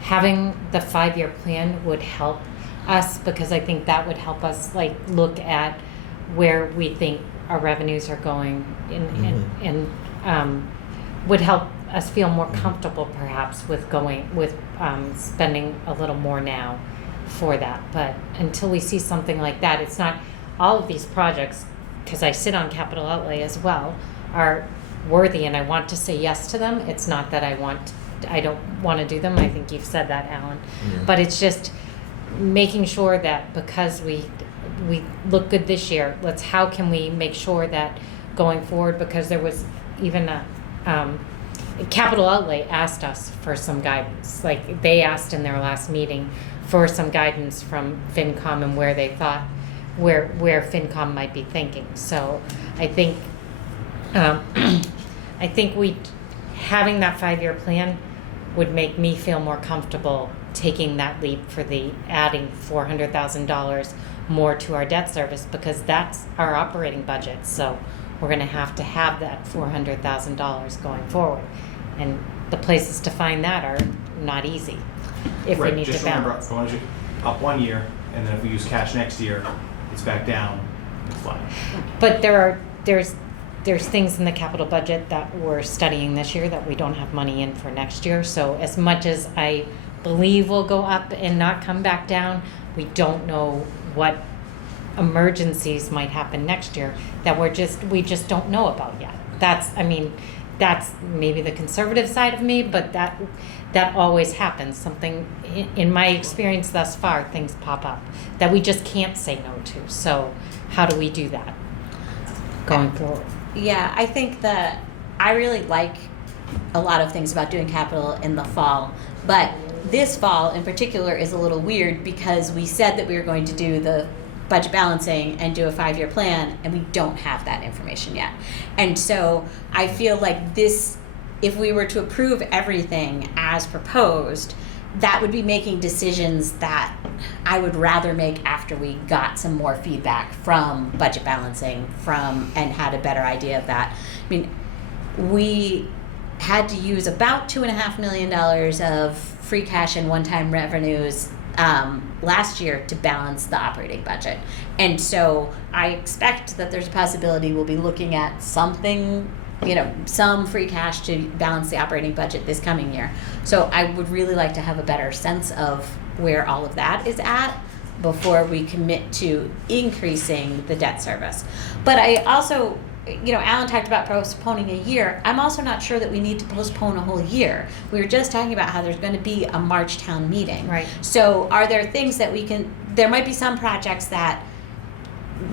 having the 5-year plan would help us, because I think that would help us look at where we think our revenues are going, and would help us feel more comfortable perhaps with spending a little more now for that. But until we see something like that, it's not all of these projects, because I sit on capital outlay as well, are worthy and I want to say yes to them. It's not that I don't want to do them. I think you've said that, Alan. Yeah. But it's just making sure that because we look good this year, how can we make sure that going forward, because there was even capital outlay asked us for some guidance. They asked in their last meeting for some guidance from FinCom and where they thought, where FinCom might be thinking. So I think, I think having that 5-year plan would make me feel more comfortable taking that leap for the adding $400,000 more to our debt service, because that's our operating budget. So we're going to have that $400,000 going forward, and the places to find that are not easy if we Right, need just to remember, balance. as long as you up 1 year, and then if we use cash next year, it's back down, it's fine. But there's things in the capital budget that we're studying this year that we don't have money in for next year. So as much as I believe will go up and not come back down, we don't know what emergencies might happen next year that we just don't know about yet. That's maybe the conservative side of me, but that always happens. Something in my experience thus far, things pop up that we just can't say no to. So how do we do that going forward? Yeah, I think that I really like a lot of things about doing capital in the fall, but this fall in particular is a little weird because we said that we were going to do the budget balancing and do a 5-year plan, and we don't have that information yet. And so I feel like this, if we were to approve everything as proposed, that would be making decisions that I would rather make after we got some more feedback from budget balancing and had a better idea of that. I mean, we had to use about $2.5 million of free cash and one-time revenues last year to balance the operating budget. And so I expect that there's a possibility we'll be looking at something, some free cash to balance the operating budget this coming year. So I would really like to have a better sense of where all of that is at before we commit to increasing the debt service. But I also, Alan talked about postponing a year. I'm also not sure that we need to postpone a whole year. We were just talking about how there's going to be a March town meeting. Right. So are there things that there might be some projects that,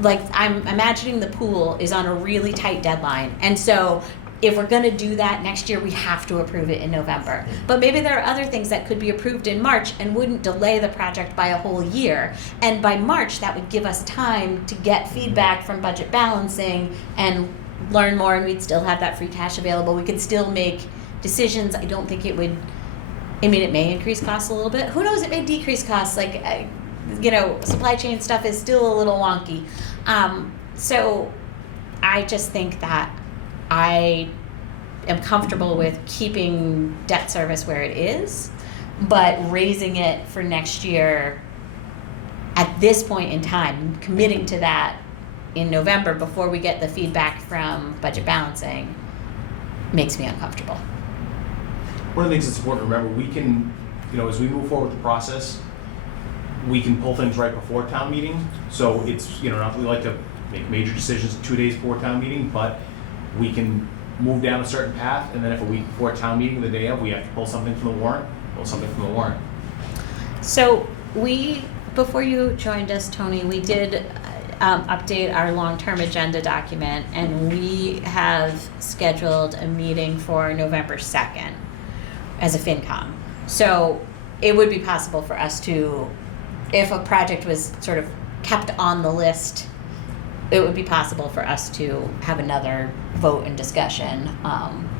like I'm imagining the pool is on a really tight deadline. And so if we're going to do that next year, we have to approve it in November. But maybe there are other things that could be approved in March and wouldn't delay the project by a whole year. And by March, that would give us time to get feedback from budget balancing and learn more, and we'd still have that free cash available. We could still make decisions. I don't think it would, it may increase costs a little bit. Who knows, it may decrease costs. Supply chain stuff is still a little wonky. So I just think that I am comfortable with keeping debt service where it is, but raising it for next year at this point in time, committing to that in November before we get the feedback from budget balancing makes me uncomfortable. One of the things that's important to remember, we can, as we move forward with the process, we can pull things right before town meeting. So it's, not that we like to make major decisions 2 days before town meeting, but we can move down a certain path, and then if a week before town meeting, the day of, we have to pull something from the warrant, So before you joined us, Tony, we did update our long-term agenda document, and we have scheduled a meeting for November 2nd as a FinCom. So it would be possible for us to, if a project was sort of kept on the list, it would be possible for us to have another vote and discussion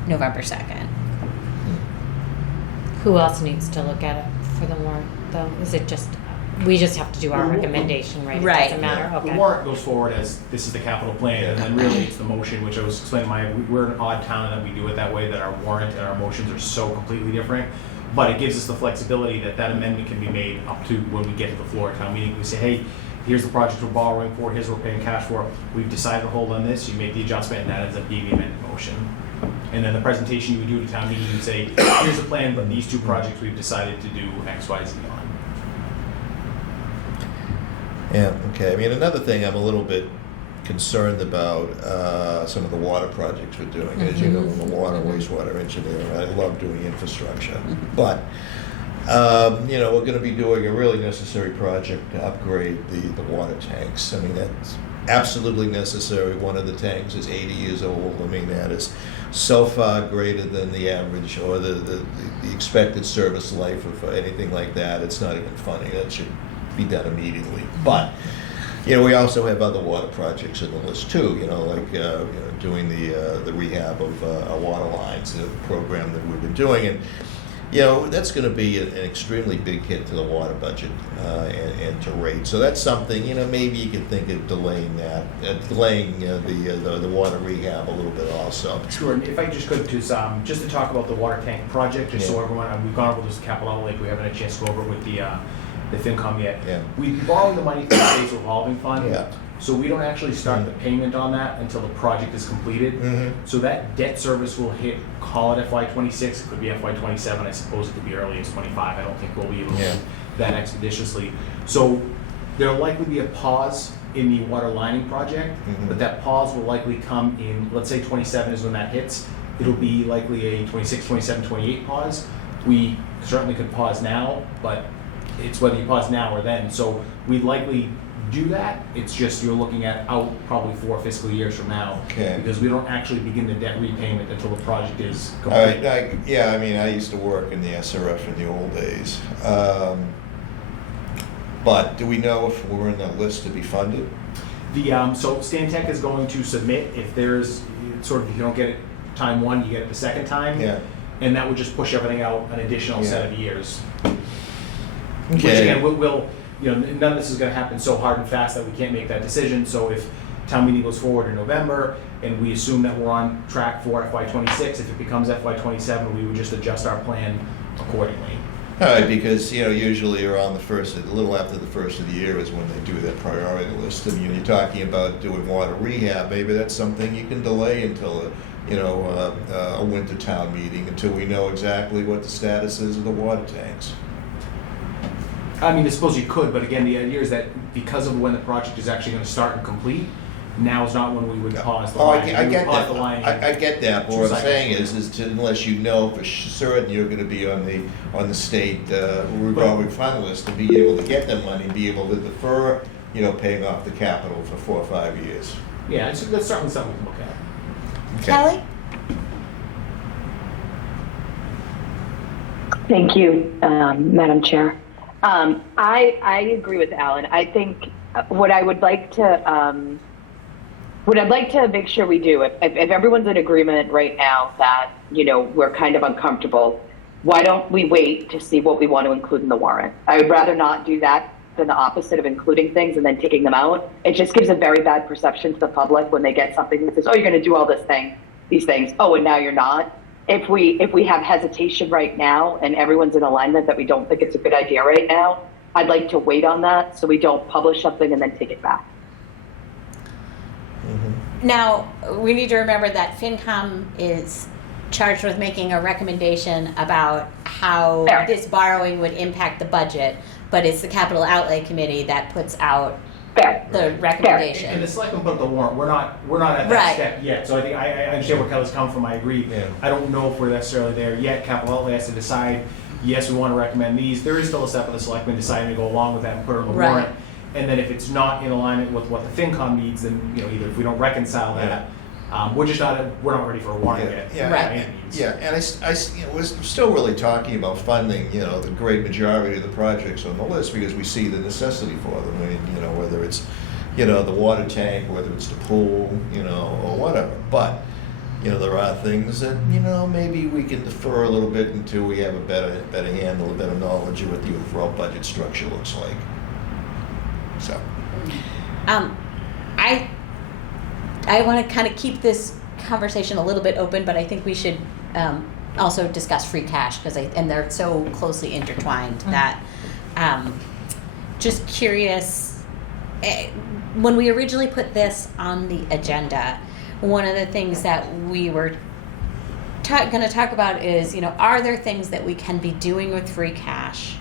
November 2nd. Who else needs to look at it for the warrant, though? Is it just, we just have to do our recommendation, right? Right. It doesn't matter? The Okay. warrant goes forward as this is the capital plan, and then really it's the motion, which I was explaining we're an odd town and that we do it that way, that our warrant and our motions are so completely different. But it gives us the flexibility that amendment can be made up to when we get to the floor at town meeting. We say, hey, here's the project we're borrowing for, here's what we're paying cash for, we've decided to hold on this, you make the adjustment, and that ends up being the amended motion. And then the presentation you would do to town meeting, you'd say, here's the plan, but these 2 projects we've decided to do X, Y, Z on. Yeah, okay. Another thing I'm a little bit concerned about some of the water projects we're doing. As you know, I'm a water, wastewater engineer, and I love doing infrastructure. But, we're going to be doing a really necessary project to upgrade the water tanks. absolutely necessary. One of the tanks is 80 years old. I mean, that is so far greater than the average or the expected service life of anything like that. It's not even funny. That should be done immediately. But, we also have other water projects in the list too, like doing the rehab of our water lines, the program that we've been doing. And, that's going to be an extremely big hit to the water budget and to rates. So that's something, maybe you could think of delaying that, the water rehab a little bit also. Sure, and if I just could, just to talk about the water tank project, just so Yeah. everyone, we've gone over this capital outlay, we haven't had a chance to go over it with the FinCom yet. Yeah. We borrowed the money from the state's revolving fund, Yeah. so we don't actually start the payment on that until the project is completed. Mhm. So that debt service will hit, call it FY26, it could be FY27, I suppose it could be early as 25. I don't think we'll be able to Yeah. do that expeditiously. So there'll likely be a pause in the water lining project, Mhm. but that pause will likely come in, let's say 27 is when that hits. It'll be likely a 26, 27, 28 pause. We certainly could pause now, but it's whether you pause now or then. So we'd likely do that. It's just you're looking at out probably 4 fiscal years from now. Okay. Because we don't actually begin the debt repayment until the project is All complete. right, I used to work in the SRF in the old days. But do we know if we're in that list to be funded? So Stantec is going to submit if there's sort of, if you don't get it time one, you get it the second time. Yeah. And that would just push everything out an additional set of years. Which Okay. again, we'll, none of this is gonna happen so hard and fast that we can't make that decision. So if town meeting goes forward in November and we assume that we're on track for FY26, if it becomes FY27, we would just adjust our plan accordingly. All right, because, usually around a little after the first of the year is when they do that priority list. And you're talking about doing water rehab, maybe that's something you can delay until, a winter town meeting, until we know exactly what the status is of the water tanks. I mean, I suppose you could, but again, the idea is that because of when the project is actually gonna start and complete, now is not when we would pause the Oh, line. I We get would pause that. the line. I get that. But Two what I'm cycles. saying is unless you know for certain you're going to be on the state revolving fund list, to be able to get that money, be able to defer, paying off the capital for 4 or 5 years. Yeah, that's certainly something we can look at. Okay. Kelly? Thank you, Madam Chair. I agree with Alan. I think what I'd like to make sure we do, if everyone's in agreement right now that, we're kind of uncomfortable, why don't we wait to see what we want to include in the warrant? I would rather not do that than the opposite of including things and then taking them out. It just gives a very bad perception to the public when they get something that says, oh, you're going to do all these things. Oh, and now you're not. If we have hesitation right now and everyone's in alignment that we don't think it's a good idea right now, I'd like to wait on that so we don't publish something and then take it back. Now, we need to remember that FinCom is charged with making a recommendation about how Fair. this borrowing would impact the budget, but it's the Capital Outlay Committee that puts out Fair. the And recommendation. the selectmen put up the warrant, we're not at that Right. step yet, so I think, I understand where Kelly's come from, I agree. Yeah. I don't know if we're necessarily there yet, capital outlay has to decide, yes, we wanna recommend these, there is still a step of the selectmen deciding to go along with that and put it on the Right. warrant. And then if it's not in alignment with what the FinCom needs, then, either if we don't reconcile that, we're not ready for a warrant yet. Yeah, Right. by any means. Yeah, and we're still really talking about funding, the great majority of the projects on the list because we see the necessity for them. I mean, whether it's, the water tank, whether it's the pool, or whatever. But, there are things that, maybe we can defer a little bit until we have a better handle, a better knowledge of what the overall budget structure looks like. So, I want to kind of keep this conversation a little bit open, but I think we should also discuss free cash and they're so closely intertwined that just curious, when we originally put this on the agenda, one of the things that we were going to talk about is, are there things that we can be doing with free cash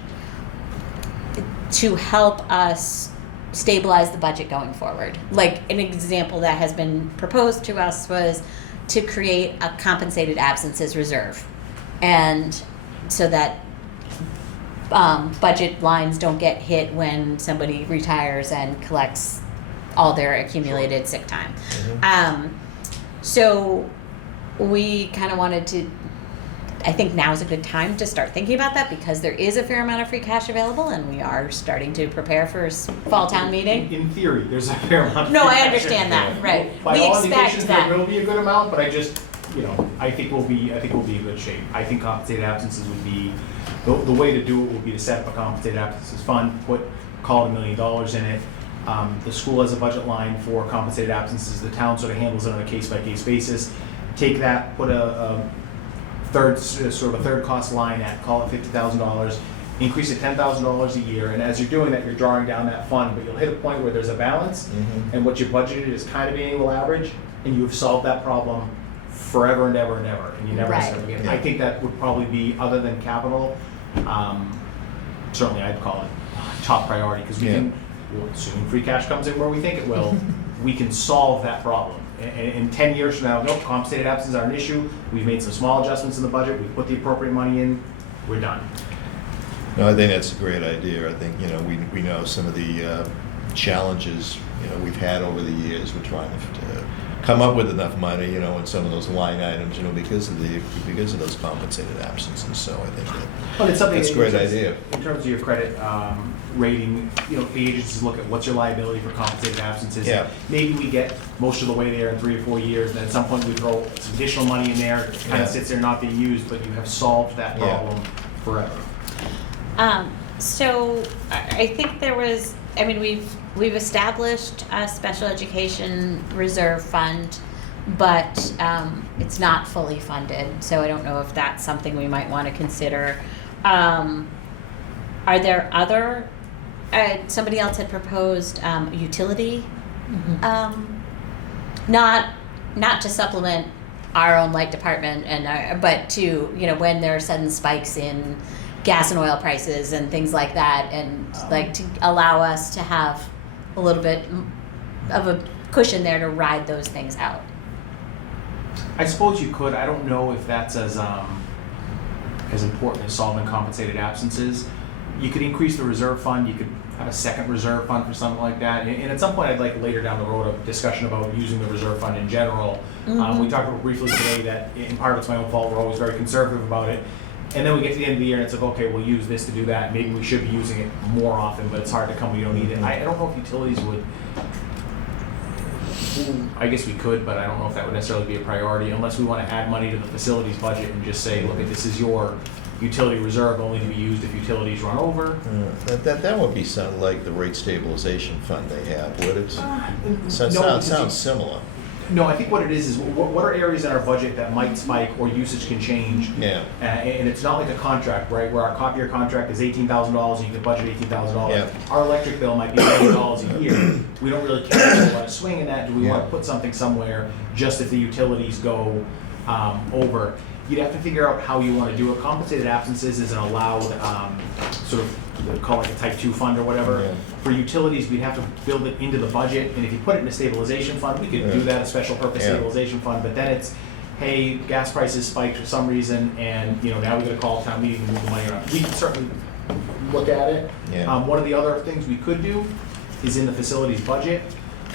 to help us stabilize the budget going forward? Like an example that has been proposed to us was to create a compensated absences reserve, and so that budget lines don't get hit when somebody retires and collects all their accumulated sick time. So we kind of wanted to, I think now is a good time to start thinking about that because there is a fair amount of free cash available and we are starting to prepare for fall town meeting. In theory, there's a fair amount. Of No, free I cash understand that, available. right. By We all expect indications, that. there will be a good amount, but I just, I think we'll be in good shape. I think compensated absences would be, the way to do it would be to set up a compensated absences fund, call it $1 million in it. The school has a budget line for compensated absences. The town sort of handles it on a case-by-case basis. Take that, put a third cost line at, call it $50,000, increase it $10,000 a year, and as you're doing that, you're drawing down that fund, but you'll hit a point where there's a balance, and what you budgeted is kind of the annual average, and you've solved that problem forever and ever and ever, and you never Right. start again. Yeah. I think that would probably be, other than capital, certainly I'd call it top priority, because we can, assuming free cash comes in where we think it will, we can solve that problem. In 10 years from now, nope, compensated absences are an issue, we've made some small adjustments in the budget, we've put the appropriate money in, we're done. No, I think that's a great idea. I think, we know some of the challenges, we've had over the years. We're trying to come up with enough money, in some of those line items, because of those compensated absences. So I think But it's something that's a great idea. In terms of your credit rating, the agencies look at what's your liability for compensated absences. Yeah. Maybe we get most of the way there in 3 or 4 years, and then at some point we throw some additional money in there, it kind Yeah. of sits there not being used, but you have solved that Yeah. problem forever. So I think we've established a special education reserve fund, but it's not fully funded. So I don't know if that's something we might want to consider. Are there other? Somebody else had proposed utility, not to supplement our own light department, but to when there are sudden spikes in gas and oil prices and things like that, and to allow us to have a little bit of a cushion there to ride those things out. I suppose you could. I don't know if that's as important as solving compensated absences. You could increase the reserve fund. You could have a second reserve fund for something like that. And at some point, I'd like later down the road a discussion about using the reserve fund in general. We talked about briefly today that in part it's my own fault. We're always very conservative about it. And then we get to the end of the year and it's like, okay, we'll use this to do that. Maybe we should be using it more often, but it's hard to come when you don't need it. I don't know if utilities would. I guess we could, but I don't know if that would necessarily be a priority unless we want to add money to the facilities budget and just say, look, this is your utility reserve only to be used if utilities run over. That would be something like the rate stabilization fund they have, would it? Sounds similar. No, I think what it is what are areas in our budget that might spike or usage can change? Yeah. And it's not like a contract, right, where our copier contract is $18,000 and you can budget $18,000. Yeah. Our electric bill might be $1 million a year. We don't really care if we want to swing in that. Do we want to put something somewhere just if the utilities go over? You'd have to figure out how you want to do it. Compensated absences is an allowed sort of call it a type 2 fund or whatever. Yeah. For utilities, we'd have to build it into the budget, and if you put it in a stabilization fund, we could do that, a special purpose stabilization fund, but then it's, hey, gas prices spiked for some reason, and now we gotta call a town meeting and move the money around. We can certainly look at it. Yeah. One of the other things we could do is in the facilities budget,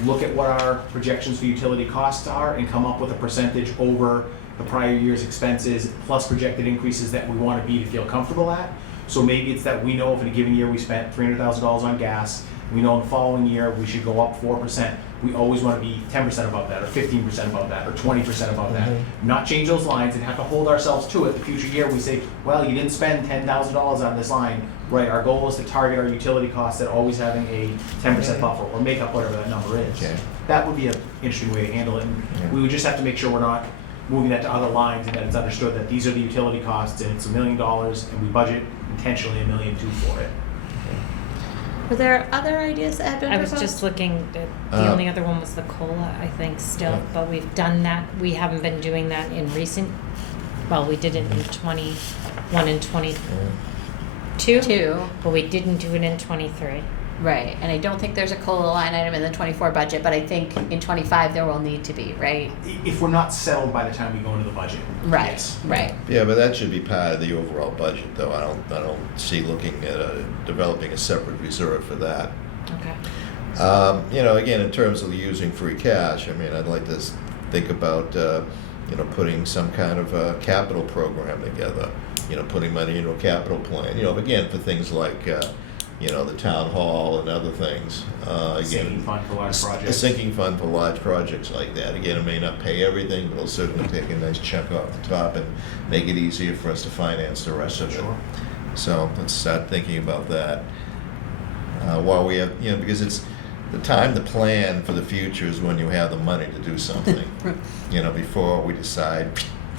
look at what our projections for utility costs are and come up with a percentage over the prior year's expenses plus projected increases that we want to be to feel comfortable at. So maybe it's that we know if in a given year we spent $300,000 on gas, we know in the following year we should go up 4%. We always want to be 10% above that, or 15% above that, or 20% above that. Not change those lines and have to hold ourselves to it. The future year we say, well, you didn't spend $10,000 on this line. Right, our goal is to target our utility costs at always having a 10% buffer, or make up whatever that number is. Okay. That would be an interesting way to handle it. And we would just have to make sure we're not moving that to other lines, and that it's understood that these are the utility costs and it's $1 million, and we budget intentionally $1.2 million for it. Were there other ideas that had been I was proposed? just looking, the only other one was the COLA, I think, still, but we've done that. We haven't been doing that in recent, well, we did it in 21 and 22. Two. But we didn't do it in 23. Right, and I don't think there's a COLA line item in the 24 budget, but I think in 25 there will need to be, right? If we're not settled by the time we go into the budget. Right, Yes. right. Yeah, but that should be part of the overall budget, though. I don't see looking at developing a separate reserve for that. Okay. Again, in terms of using free cash, I mean, I'd like to think about, putting some kind of a capital program together, putting money into a capital plan, again, for things like, the town hall and other things. Sinking fund for large A projects. sinking fund for large projects like that. Again, it may not pay everything, but it'll certainly take a nice chunk off the top and make it easier for us to finance the rest of it. Sure. So let's start thinking about that. While we have, because it's the time to plan for the future is when you have the money to do something. Before we decide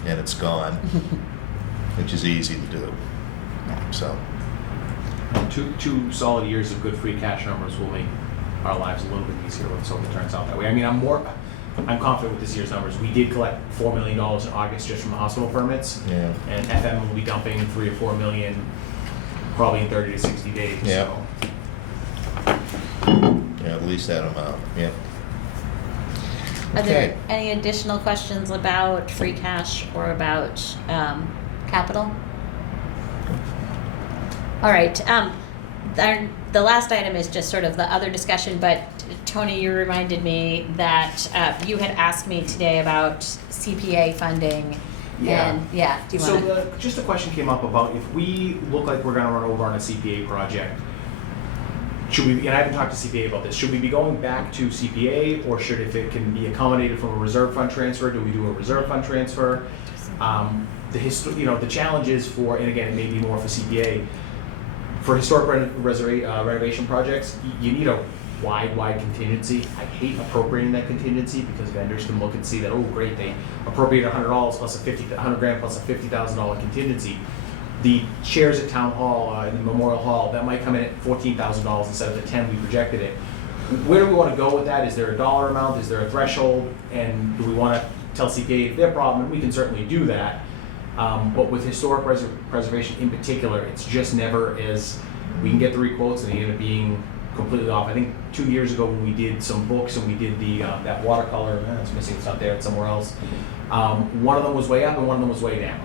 and it's gone, which is easy to do. So. Two solid years of good free cash numbers will make our lives a little bit easier. Let's hope it turns out that way. I mean, I'm confident with this year's numbers. We did collect $4 million in August just from the hospital permits. Yeah. And FM will be dumping 3 or 4 million probably in 30 to 60 days. Yeah. So. Yeah, at least that amount. Yeah. Are Okay. there any additional questions about free cash or about capital? All right. The last item is just sort of the other discussion, but Tony, you reminded me that you had asked me today about CPA funding. Yeah. And do you So want to? just a question came up about if we look like we're going to run over on a CPA project, should we, and I haven't talked to CPA about this, should we be going back to CPA, or should, if it can be accommodated from a reserve fund transfer, do we do a reserve fund transfer? The challenges for, and again, it may be more for CPA, for historic renovation projects, you need a wide contingency. I hate appropriating that contingency because vendors can look and see that, oh great, they appropriated $100 plus $100,000 plus a $50,000 contingency. The chairs at Town Hall, in the Memorial Hall, that might come in at $14,000 instead of the 10 we projected it. Where do we want to go with that? Is there a dollar amount? Is there a threshold? And do we want to tell CPA their problem? And we can certainly do that. But with historic preservation in particular, it's just never as, we can get 3 quotes and they end up being completely off. I think 2 years ago when we did some books and we did the that watercolor, it's missing, it's not there, it's somewhere else. One of them was way up and one of them was way down.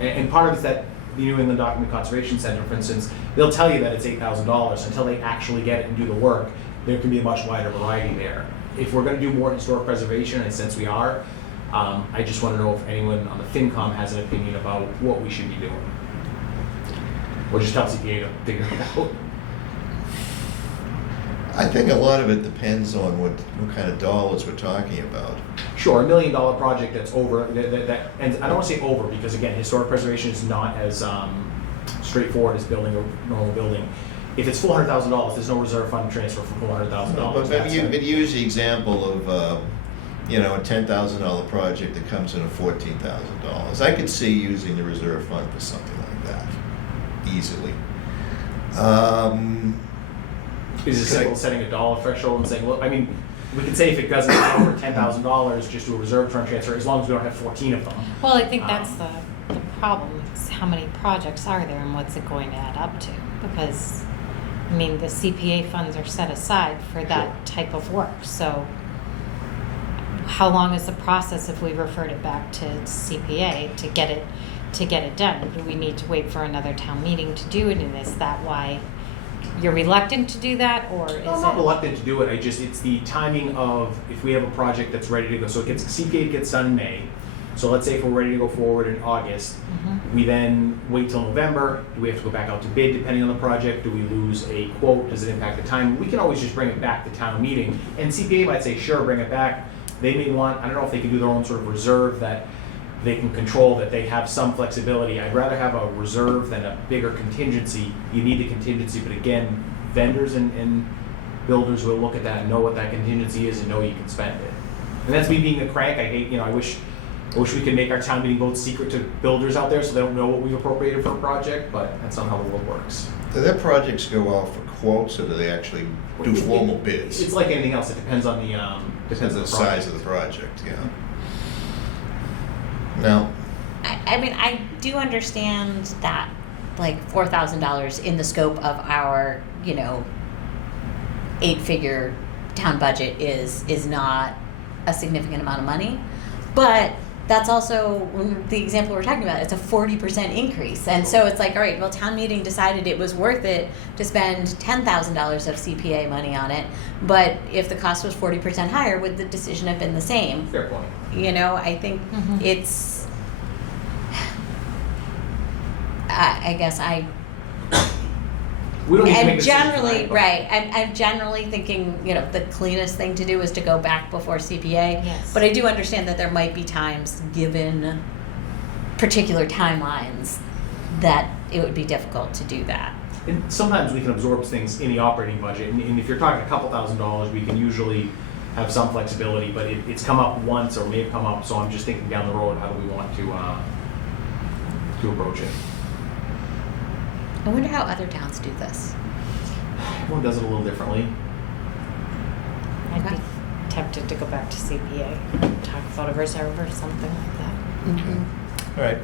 And part of it's that the New England Document Conservation Center, for instance, they'll tell you that it's $8,000 until they actually get it and do the work. There can be a much wider variety there. If we're going to do more historic preservation, and since we are, I just want to know if anyone on the FinCom has an opinion about what we should be doing. Or just tell CPA to figure it out. I think a lot of it depends on what kind of dollars we're talking about. Sure, $1 million project that's over, and I don't want to say over because again, historic preservation is not as straightforward as building a normal building. If it's $400,000, there's no reserve fund transfer for $400,000. But maybe you could use the example of, a $10,000 project that comes in at $14,000. I could see using the reserve fund for something like that easily. Is it simple setting a dollar threshold and saying, look, I mean, we could say if it doesn't go over $10,000, just do a reserve fund transfer as long as we don't have 14 of them. Well, I think that's the problem, is how many projects are there and what's it going to add up to? Because, I mean, the CPA funds are set aside for that type of work, so how long is the process if we referred it back to CPA to get it done? Do we need to wait for another town meeting to do it, and is that why you're reluctant to do that, or is I'm not it? reluctant to do it. It's the timing of if we have a project that's ready to go. So CPA gets done in May. So let's say if we're ready to go forward in August, we then wait till November. Do we have to go back out to bid depending on the project? Do we lose a quote? Does it impact the time? We can always just bring it back to town meeting. And CPA might say, sure, bring it back. They may want, I don't know if they can do their own sort of reserve that they can control, that they have some flexibility. I'd rather have a reserve than a bigger contingency. You need a contingency, but again, vendors and builders will look at that and know what that contingency is and know you can spend it. And that's me being a crank. I hate, I wish we could make our town meeting votes secret to builders out there so they don't know what we've appropriated for a project, but that's not how the world works. Do their projects go out for quotes, or do they actually do formal bids? It's like anything else. It depends on the Depends on the size of the project, yeah. Now, I mean, I do understand that, like, $4,000 in the scope of our, 8-figure town budget is not a significant amount of money. But that's also the example we're talking about. It's a 40% increase. And so it's like, all right, well, town meeting decided it was worth it to spend $10,000 of CPA money on it. But if the cost was 40% higher, would the decision have been the same? Fair point. You know, I think it's, I guess We don't need to I'm make a decision generally, tonight, but- right, I'm generally thinking, you know, the cleanest thing to do is to go back before CPA. Yes. But I do understand that there might be times, given particular timelines, that it would be difficult to do that. And sometimes we can absorb things in the operating budget, and if you're talking a couple $1,000s, we can usually have some flexibility, but it's come up once or may have come up, so I'm just thinking down the road, how do we want to approach it? I wonder how other towns do this. Everyone does it a little differently. I'd be tempted to go back to CPA, talk about a reserve or something like that. All right.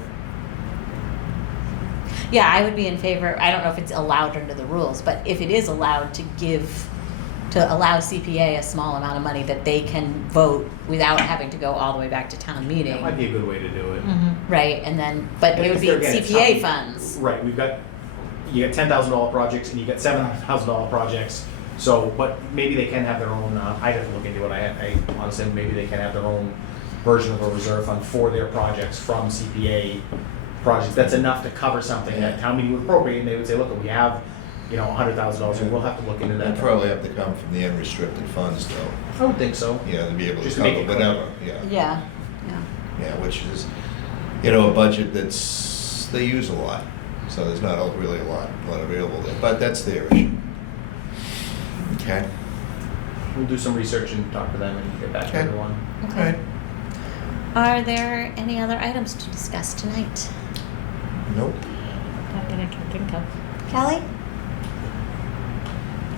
Yeah, I would be in favor, I don't know if it's allowed under the rules, but if it is allowed to allow CPA a small amount of money that they can vote without having to go all the way back to town meeting. That might be a good way to do it. Right, and then, but And it would if be they're getting CPA something- funds. Right, you got $10,000 projects and you got $7,000 projects. So, but maybe they can have their own, I'd have to look into it. I honestly, maybe they can have their own version of a reserve fund for their projects from CPA projects. That's enough to cover something that town meeting would appropriate, and they would say, look, we have, $100,000, and we'll have to look into that. That'd probably have to come from the unrestricted funds, though. I would think so. Yeah, to be able to Just to make cover it clear. whatever, yeah. Yeah, yeah. Yeah, which is, a budget they use a lot. So there's not really a lot available there, but that's their issue. Okay. We'll do some research and talk to them and get back to Okay. everyone. All right. Are there any other items to discuss tonight? Nope. Not that I can think of. Kelly?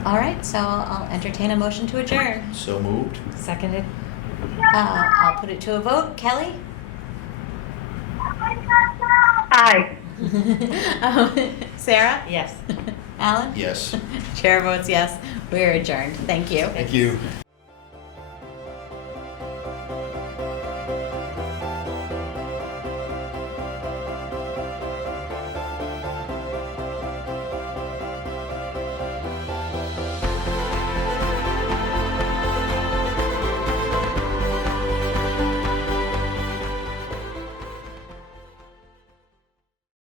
All right, so I'll entertain a motion to adjourn. So moved. Seconded? I'll put it to a vote. Kelly? Aye. Sarah? Yes. Alan? Yes. Chair votes yes. We're adjourned. Thank you. Thank you.